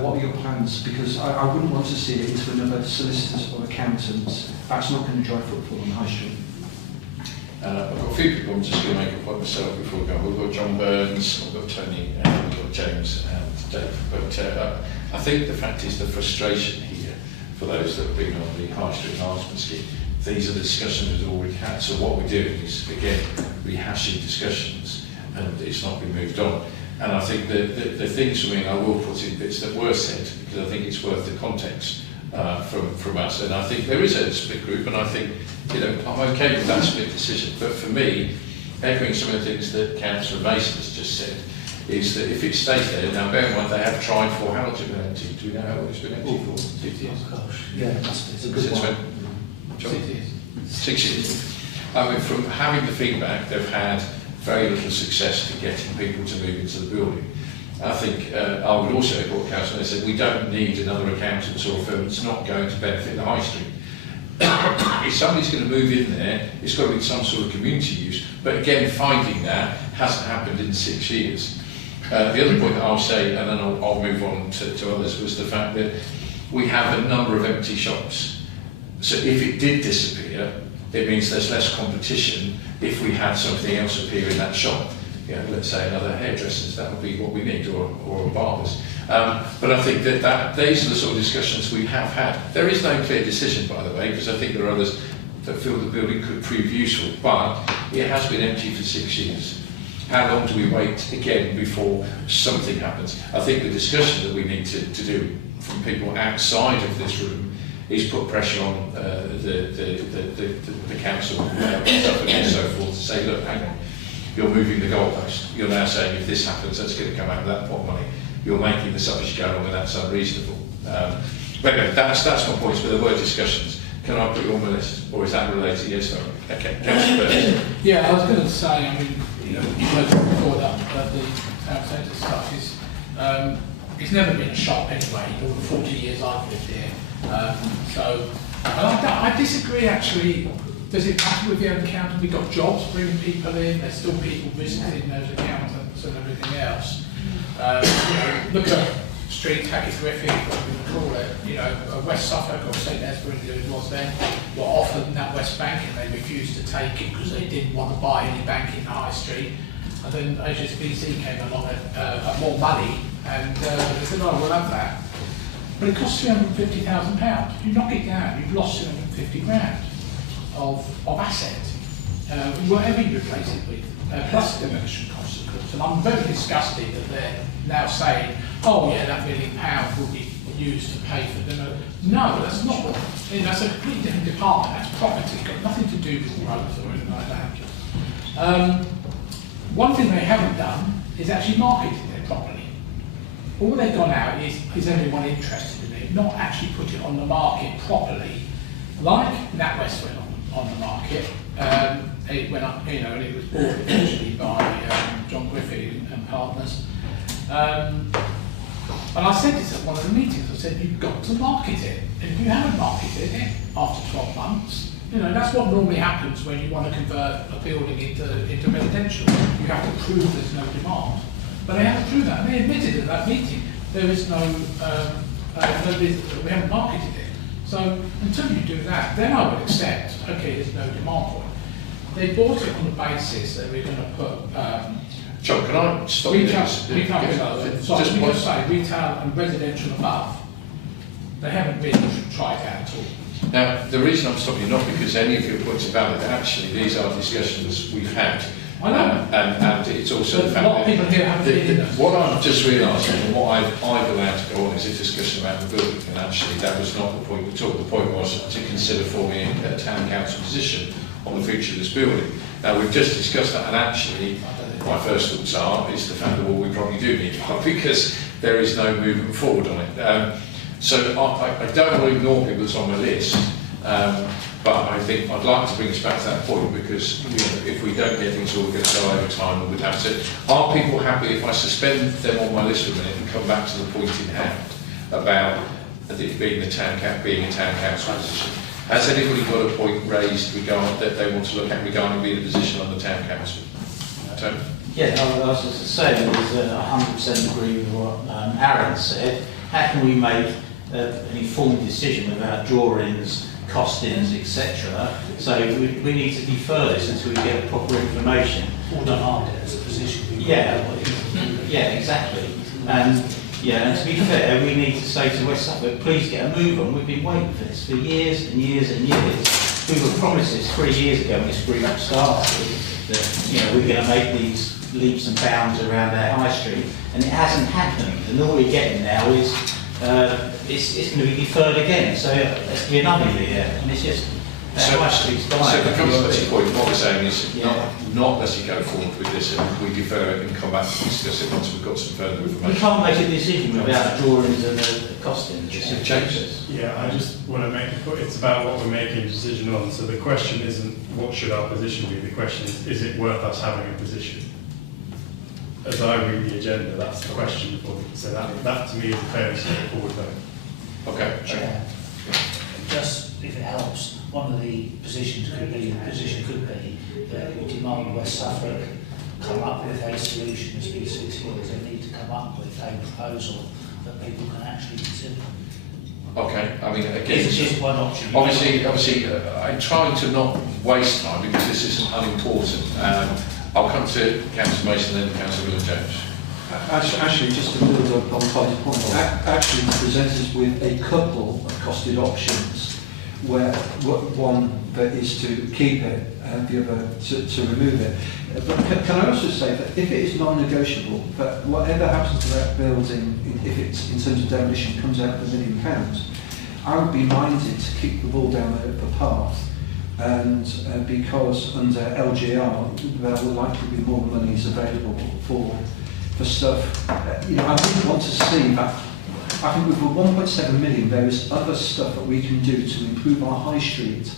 what are your plans? Because I wouldn't want to see it into another solicitors or accountants. That's not going to drive footfall on the high street. I've got a few people I'm just going to make a point myself before we go. We've got John Burns, we've got Tony, we've got James and Dave. But I think the fact is the frustration here for those that have been on the high street enhancement scheme, these are the discussions we've already had. So what we're doing is, again, rehashing discussions, and it's not been moved on. And I think the things for me, I will put in bits that were said, because I think it's worth the context from us. And I think there is a split group, and I think, you know, I'm okay with that split decision. But for me, echoing some of the things that Councillor Mason has just said, is that if it stays there, now bear in mind they have tried for, how long has it been empty? Do we know how long it's been empty for? 6 years. Oh gosh, yeah, it's a good one. 6 years. 6 years. I mean, from having the feedback, they've had very little success to getting people to move into the building. I think I would also echo what Councillor said, we don't need another accountant or a firm that's not going to benefit the high street. If somebody's going to move in there, it's got to be some sort of community use. But again, finding that hasn't happened in 6 years. The other point that I'll say, and then I'll move on to others, was the fact that we have a number of empty shops. So if it did disappear, it means there's less competition if we had something else appear in that shop. You know, let's say another hairdressers, that would be what we need, or barbers. But I think that these are the sort of discussions we have had. There is no clear decision, by the way, because I think there are others that feel the building could prove useful, but it has been empty for 6 years. How long do we wait again before something happens? I think the discussion that we need to do from people outside of this room is put pressure on the council and so forth to say, look, hang on, you're moving the goalpost. You're now saying if this happens, that's going to come out of that pot of money. You're making this up as you go along, and that's unreasonable. But anyway, that's my point. But there were discussions. Can I put you on my list, or is that related? Yes, sorry. Okay, Councillor first. Yeah, I was going to say, I mean, you know, you mentioned before that the town centre stuff is, it's never been a shop anyway, all the 40 years I've lived here. So, I disagree actually. Does it matter with the accountant? We've got jobs bringing people in, there's still people visiting those accountants and everything else. You know, look at Street, Hackett Griffith, whatever you call it, you know, West Suffolk or St Esborough as it was then, were offered that West Bank and they refused to take it because they didn't want to buy any bank in the high street. And then HSBC came along at more money and they said, oh, we'll have that. But it costs £350,000. You knock it down, you've lost 250 grand of asset, whatever you replace it with, plus demolition costs, of course. And I'm very disgusted that they're now saying, oh yeah, that £1 million will be used to pay for them. No, that's not. That's a completely different department. That's property. It's got nothing to do with roads or anything like that. One thing they haven't done is actually marketed it properly. All they've gone out is everyone interested in it, not actually put it on the market properly, like NatWest went on the market. It went up, you know, and it was bought eventually by John Griffith and partners. And I said this at one of the meetings. I said, you've got to market it. And if you haven't marketed it after 12 months, you know, that's what normally happens when you want to convert a building into residential. You have to prove there's no demand. But they haven't proved that. And they admitted at that meeting there is no, we haven't marketed it. So until you do that, then I would accept, okay, there's no demand for it. They bought it on the basis that we're going to put John, can I stop retail, you? retail, say retail and residential above. They haven't really tried that at all. Now, the reason I'm stopping you, not because any of your points are valid, actually these are discussions we've had I know. And it's also But the a fact lot of that people here haven't been in those. what I've just realised, and what I've allowed to go on, is a discussion about the building, and actually that was not the point we took. The point was to consider forming a town council position on the future of this building. Now we've just discussed that, and actually my first thoughts is the fact that, well, we probably do need one because there is no movement forward on it. So I don't want to ignore people that's on my list, but I think I'd like to bring us back to that point because if we don't get things all, we're going to go over time and we'd have to. Are people happy if I suspend them on my list for a minute and come back to the point in hand about it being a town council position? Has anybody got a point raised that they want to look at regarding being a position on the town council? Tony? Yeah, I was just saying, I 100% agree with what Aaron said. How can we make an informed decision without drawings, costings, etc.? So we need to defer this until we get proper information. Or demand it as a position. Yeah, exactly. And to be fair, we need to say to West Suffolk, please get a move on. We've been waiting for this for years and years and years. We were promised this 3 years ago when this group started, that we're going to make these leaps and bounds around our high street, and it hasn't happened. And all we're getting now is it's going to be deferred again. So it's be another year, and it's just high street's dying. So the company's point, what we're saying is not let it go forward with this, and we defer it and come back and discuss it once we've got some further information. We can't make a decision without drawings and costings. It changes. Yeah, I just want to make a point. It's about what we're making a decision on. So the question isn't what should our position be. The question is it worth us having a position? As I read the agenda, that's the question. So that to me is a fairly straightforward vote. Okay. Chair, just if it helps, one of the positions could be that we demand West Suffolk come up with a solution as P6 years. They need to come up with a proposal that people can actually consider. Okay, I mean, again, It's just one option. Obviously, I'm trying to not waste time because this isn't unimportant. I'll come to Councillor Mason and then Councillor William-Jones. Actually, just to build up on Todd's point, actually presents us with a couple of costed options, where one that is to keep it and the other to remove it. But can I also say that if it is non-negotiable, that whatever happens to that building, if it's in terms of demolition comes out of £1 million, I would be minded to keep the ball down the path. And because under LGR there will likely be more monies available for stuff. I wouldn't want to see that. I think with the 1.7 million there is other stuff that we can do to improve our high street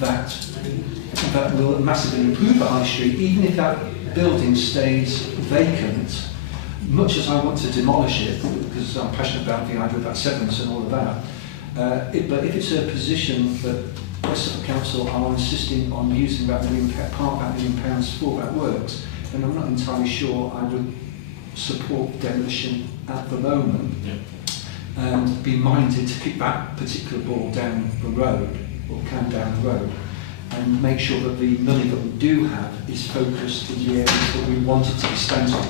that will massively improve the high street, even if that building stays vacant. Much as I want to demolish it, because I'm passionate about the idea about severance and all of that, but if it's a position that West Suffolk Council are insisting on using that part of that £1 million for that works, then I'm not entirely sure I would support demolition at the moment, and be minded to keep that particular ball down the road, or can down the road, and make sure that the money that we do have is focused in the areas that we want it to be spent on.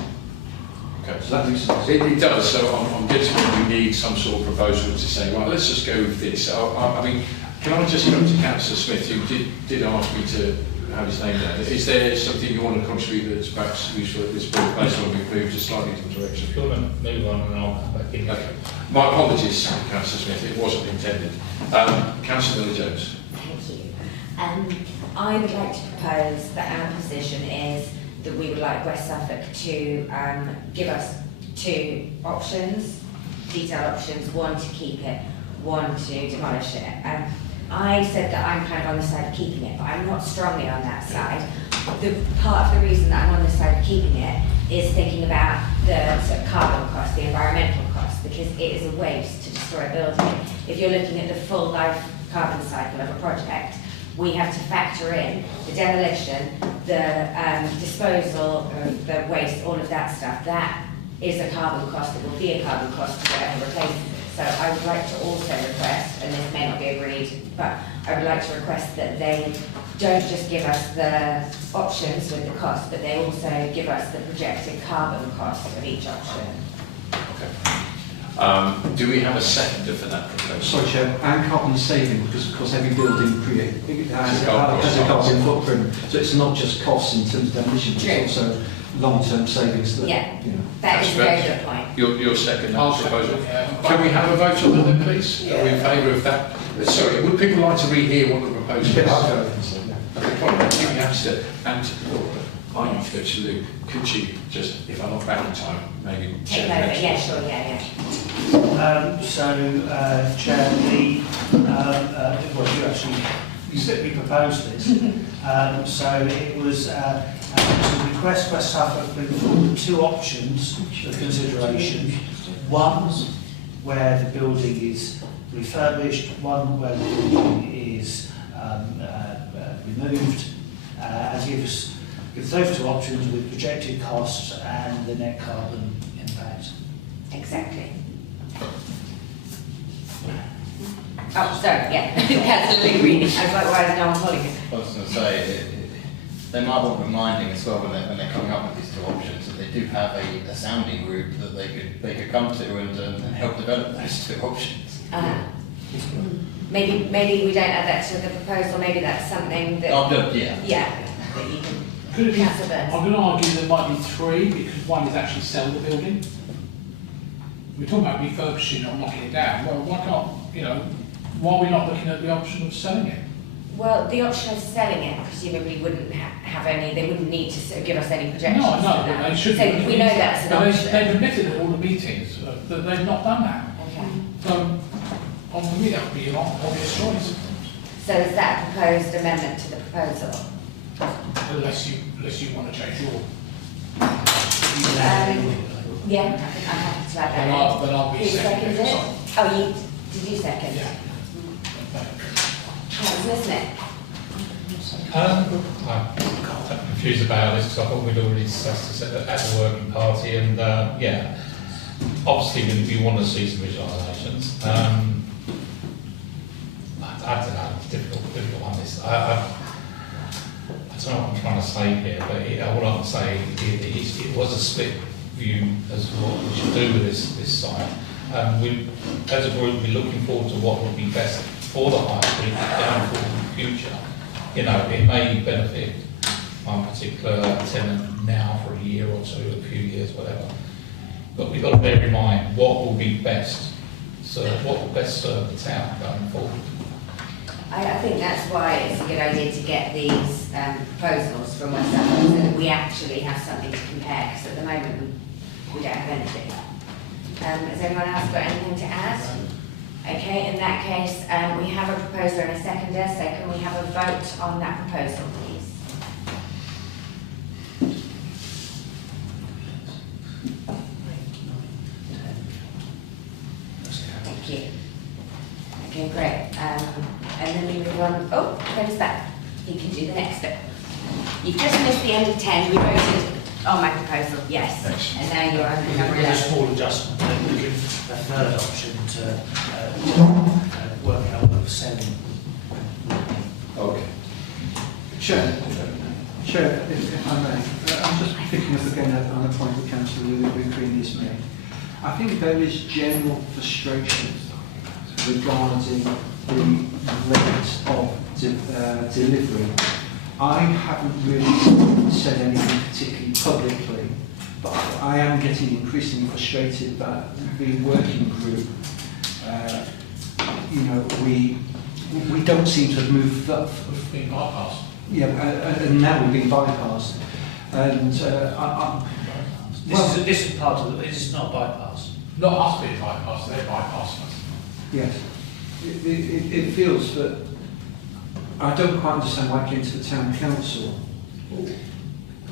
Okay. So that makes sense. It does, so I'm getting that we need some sort of proposal to say, right, let's just go with this. I mean, can I just come to Councillor Smith, who did ask me to have his name down. Is there something you want to contribute that's perhaps useful at this point, based on we've moved just slightly different direction? If you want to move on and I'll come back in. Okay. My apologies, Councillor Smith, it wasn't intended. Councillor Miller-Jones. Thank you. I would like to propose that our position is that we would like West Suffolk to give us 2 options, detailed options, one to keep it, one to demolish it. I said that I'm kind of on the side of keeping it, but I'm not strongly on that side. The part of the reason that I'm on the side of keeping it is thinking about the sort of carbon cost, the environmental cost, because it is a waste to destroy a building. If you're looking at the full life carbon cycle of a project, we have to factor in the demolition, the disposal of the waste, all of that stuff. That is a carbon cost. It will be a carbon cost to whatever replaces it. So I would like to also request, and this may not be agreed, but I would like to request that they don't just give us the options with the cost, but they also give us the projected carbon cost of each option. Okay. Do we have a seconder for that proposal? Sorry, Chair, and carbon saving, because of course every building has a carbon carbon footprint, so it's not just costs in terms of demolition, but it's also long-term savings that, Yeah. you know. That is a very good point. Your second I'll proposal. second, yeah. Can we have a vote on that then, please? Are we in favour of that? Sorry, would people like to rehear what the proposal is? Okay, probably. You have to, and I need to go to Lou. Could she just, if I'm not back in time, maybe Take share over, the yeah, next sure, one? yeah. Chair, well, you actually you proposed this. So it was to request West Suffolk bring forward 2 options for consideration. One where the building is refurbished, one where the building is removed, and gives those 2 options with projected costs and the net carbon impact. Exactly. Oh, sorry, yeah. That's a big reading. I was like, why is no one calling it? I was going to say, they might want reminding as well when they're coming up with these 2 options that they do have a sounding group that they could come to and help develop those 2 options. Maybe we don't add that to the proposal. Maybe that's something that. Yeah. Yeah. That you can. Could it be, Councillor Burns. I'm going to argue there might be 3 because one is actually sell the building. We're talking about refurbishing or knocking it down. Well, why can't, why are we not looking at the option of selling it? Well, the option of selling it presumably wouldn't have any. They wouldn't need to sort of give us any projections. No, for that. but they should. So we know that's an but option. They've admitted at all the meetings that they've not done that. Okay. So, for me, that would be an obvious choice. So is that a proposed amendment to the proposal? Unless you want to change your. Yeah, I think I'm happy to add Then that. Then I'll be Who seconding seconded it. it? Oh, did you second? Yeah. Councillor Smith? I'm confused about this because I thought we'd already discussed this at the working party, and yeah, obviously we want to see some visualisations. I don't know, it's difficult on this. I don't know what I'm trying to say here, but all I can say it was a split view as to what we should do with this site. As a group, we're looking forward to what would be best for the high street down for the future. It may benefit one particular tenant now for a year or 2, a few years, whatever. But we've got to bear in mind what will be best, what will best serve the town going forward. I think that's why it's a good idea to get these proposals from West Suffolk so that we actually have something to compare, because at the moment we don't have anything. Has anyone else got anything to add? Okay, in that case, we have a proposer and a seconder, so can we have a vote on that proposal, please? Thank you. Okay, great. And then we move on. Oh, Ken's back. You can do the next bit. You've just missed the end of 10. We voted on my proposal, yes. Thanks. And now you're on number With a 11. small adjustment, then we give a 3rd option to work out what the selling. Okay. Chair, if I may, I'm just picking up again on a point that Councillor Greenlee's made. I think there is general frustration regarding the rate of delivery. I haven't really said anything particularly publicly, but I am getting increasingly frustrated that the working group, we don't seem to have moved up. We've been bypassed. Yeah, and now we've been bypassed. And This is part of it. It's not bypass. Not us being bypassed, they're bypassing us. yes, it feels that I don't quite understand why it came to the town council.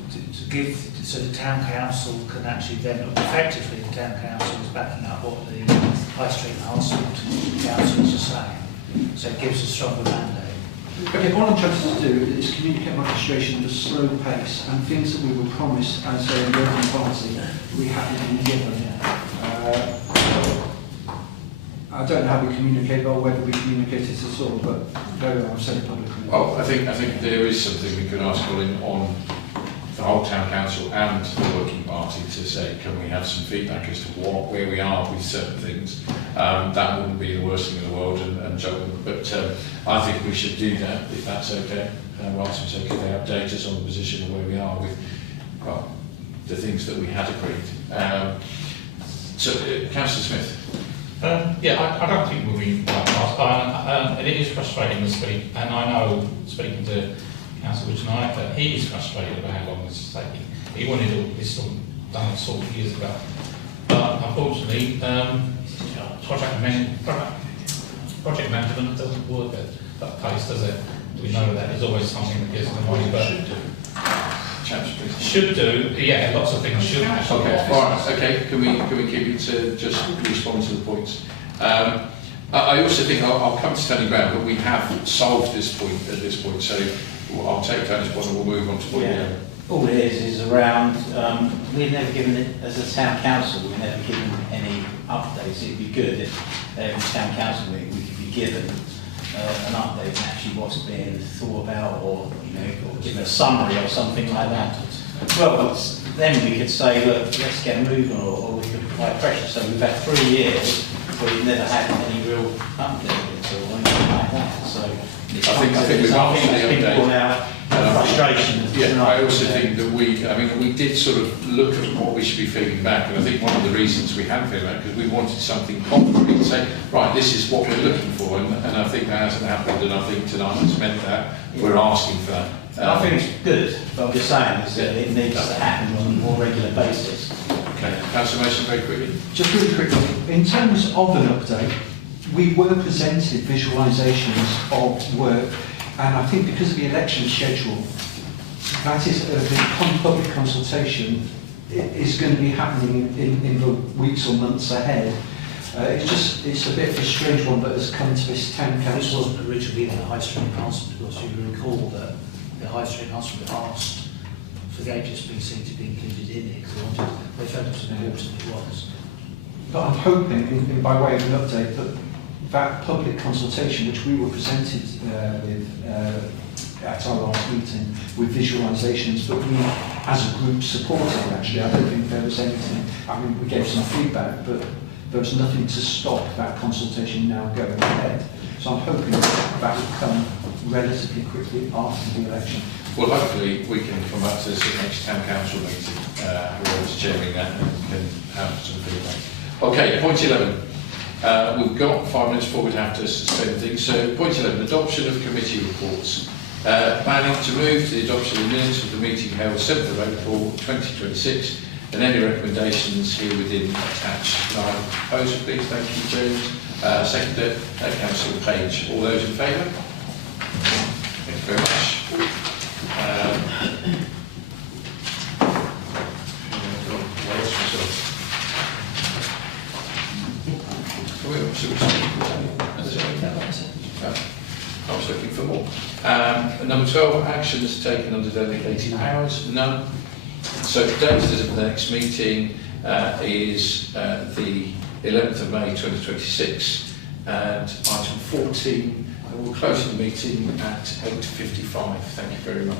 To give, so the town council can actually then, effectively the town council is backing up what the High Street Enhancement councils are saying. So it gives a stronger mandate. Okay, what I'm trying to do is communicate my frustration at a slow pace and things that we were promised as a working party we haven't been given. I don't know how we communicate or whether we communicate it at all, but very well, I've said it publicly. Well, I think there is something we could ask Colin on the whole town council and the working party to say, can we have some feedback as to where we are with certain things. That wouldn't be the worst thing in the world, and so, but I think we should do that if that's okay. Right, so can they update us on the position of where we are with, well, the things that we had agreed. Councillor Smith. Yeah, I don't think we'll be like last. And it is frustrating to speak, and I know, speaking to Councillor tonight, that he is frustrated about how long this is taking. He wanted all this done sort of years ago. But unfortunately, project management doesn't work at that pace, does it? We know that there's always something that gets in the way, but should do, yeah, lots of things should actually. Okay, all right, okay, can we keep it to just respond to the points? I also think I'll come to Tony Brown, but we have solved this point at this point, so I'll take Tony's point and we'll move on to point 11. All it is around, we've never given it, as a town council, we've never given any updates. It'd be good if every town council meeting we could be given an update on actually what's being thought about, or or given a summary or something like that. Well, then we could say, look, let's get moving, or we could provide pressure. So we've had 3 years where we've never had any real update or anything like that. So I think we've answered the update. Frustration. Yeah, I also think that we did sort of look at what we should be feeding back, and I think one of the reasons we had feedback because we wanted something concrete to say, right, this is what we're looking for, and I think that hasn't happened, and I think tonight has meant that we're asking for that. I think it's good, but I'm just saying is that it needs to happen on a more regular basis. Okay, Councillor Mason, very quickly. Just really quickly, in terms of an update, we were presented visualisations of work, and I think because of the election schedule, that is the public consultation is going to be happening in the weeks or months ahead. It's a bit of a strange one that has come to this town council. This wasn't originally in the High Street Enhancement, because you recall that the High Street Enhancement asked for the HSBC to be included in it, because they felt it was important it was. But I'm hoping, by way of an update, that public consultation, which we were presented at our last meeting with visualisations, that we as a group supported actually. I don't think there was anything, we gave some feedback, but there was nothing to stop that consultation now going ahead. So I'm hoping that will come relatively quickly after the election. Well, hopefully we can come back to this at the next town council meeting, whoever's chairing that, and can have some feedback. Okay, point 11. We've got 5 minutes before we'd have to suspend things. So point 11, adoption of committee reports. Planning to move to the adoption of the minutes of the meeting held 7th of April 2026, and any recommendations here within attached. Can I propose, please? Thank you, James. Seconded, Councillor Page. All those in favour? Thank you very much. I was looking for more. Number 12, actions taken under delegated powers. None. So date of the next meeting is the 11th of May 2026, and item 14, we'll close the meeting at 8:55. Thank you very much.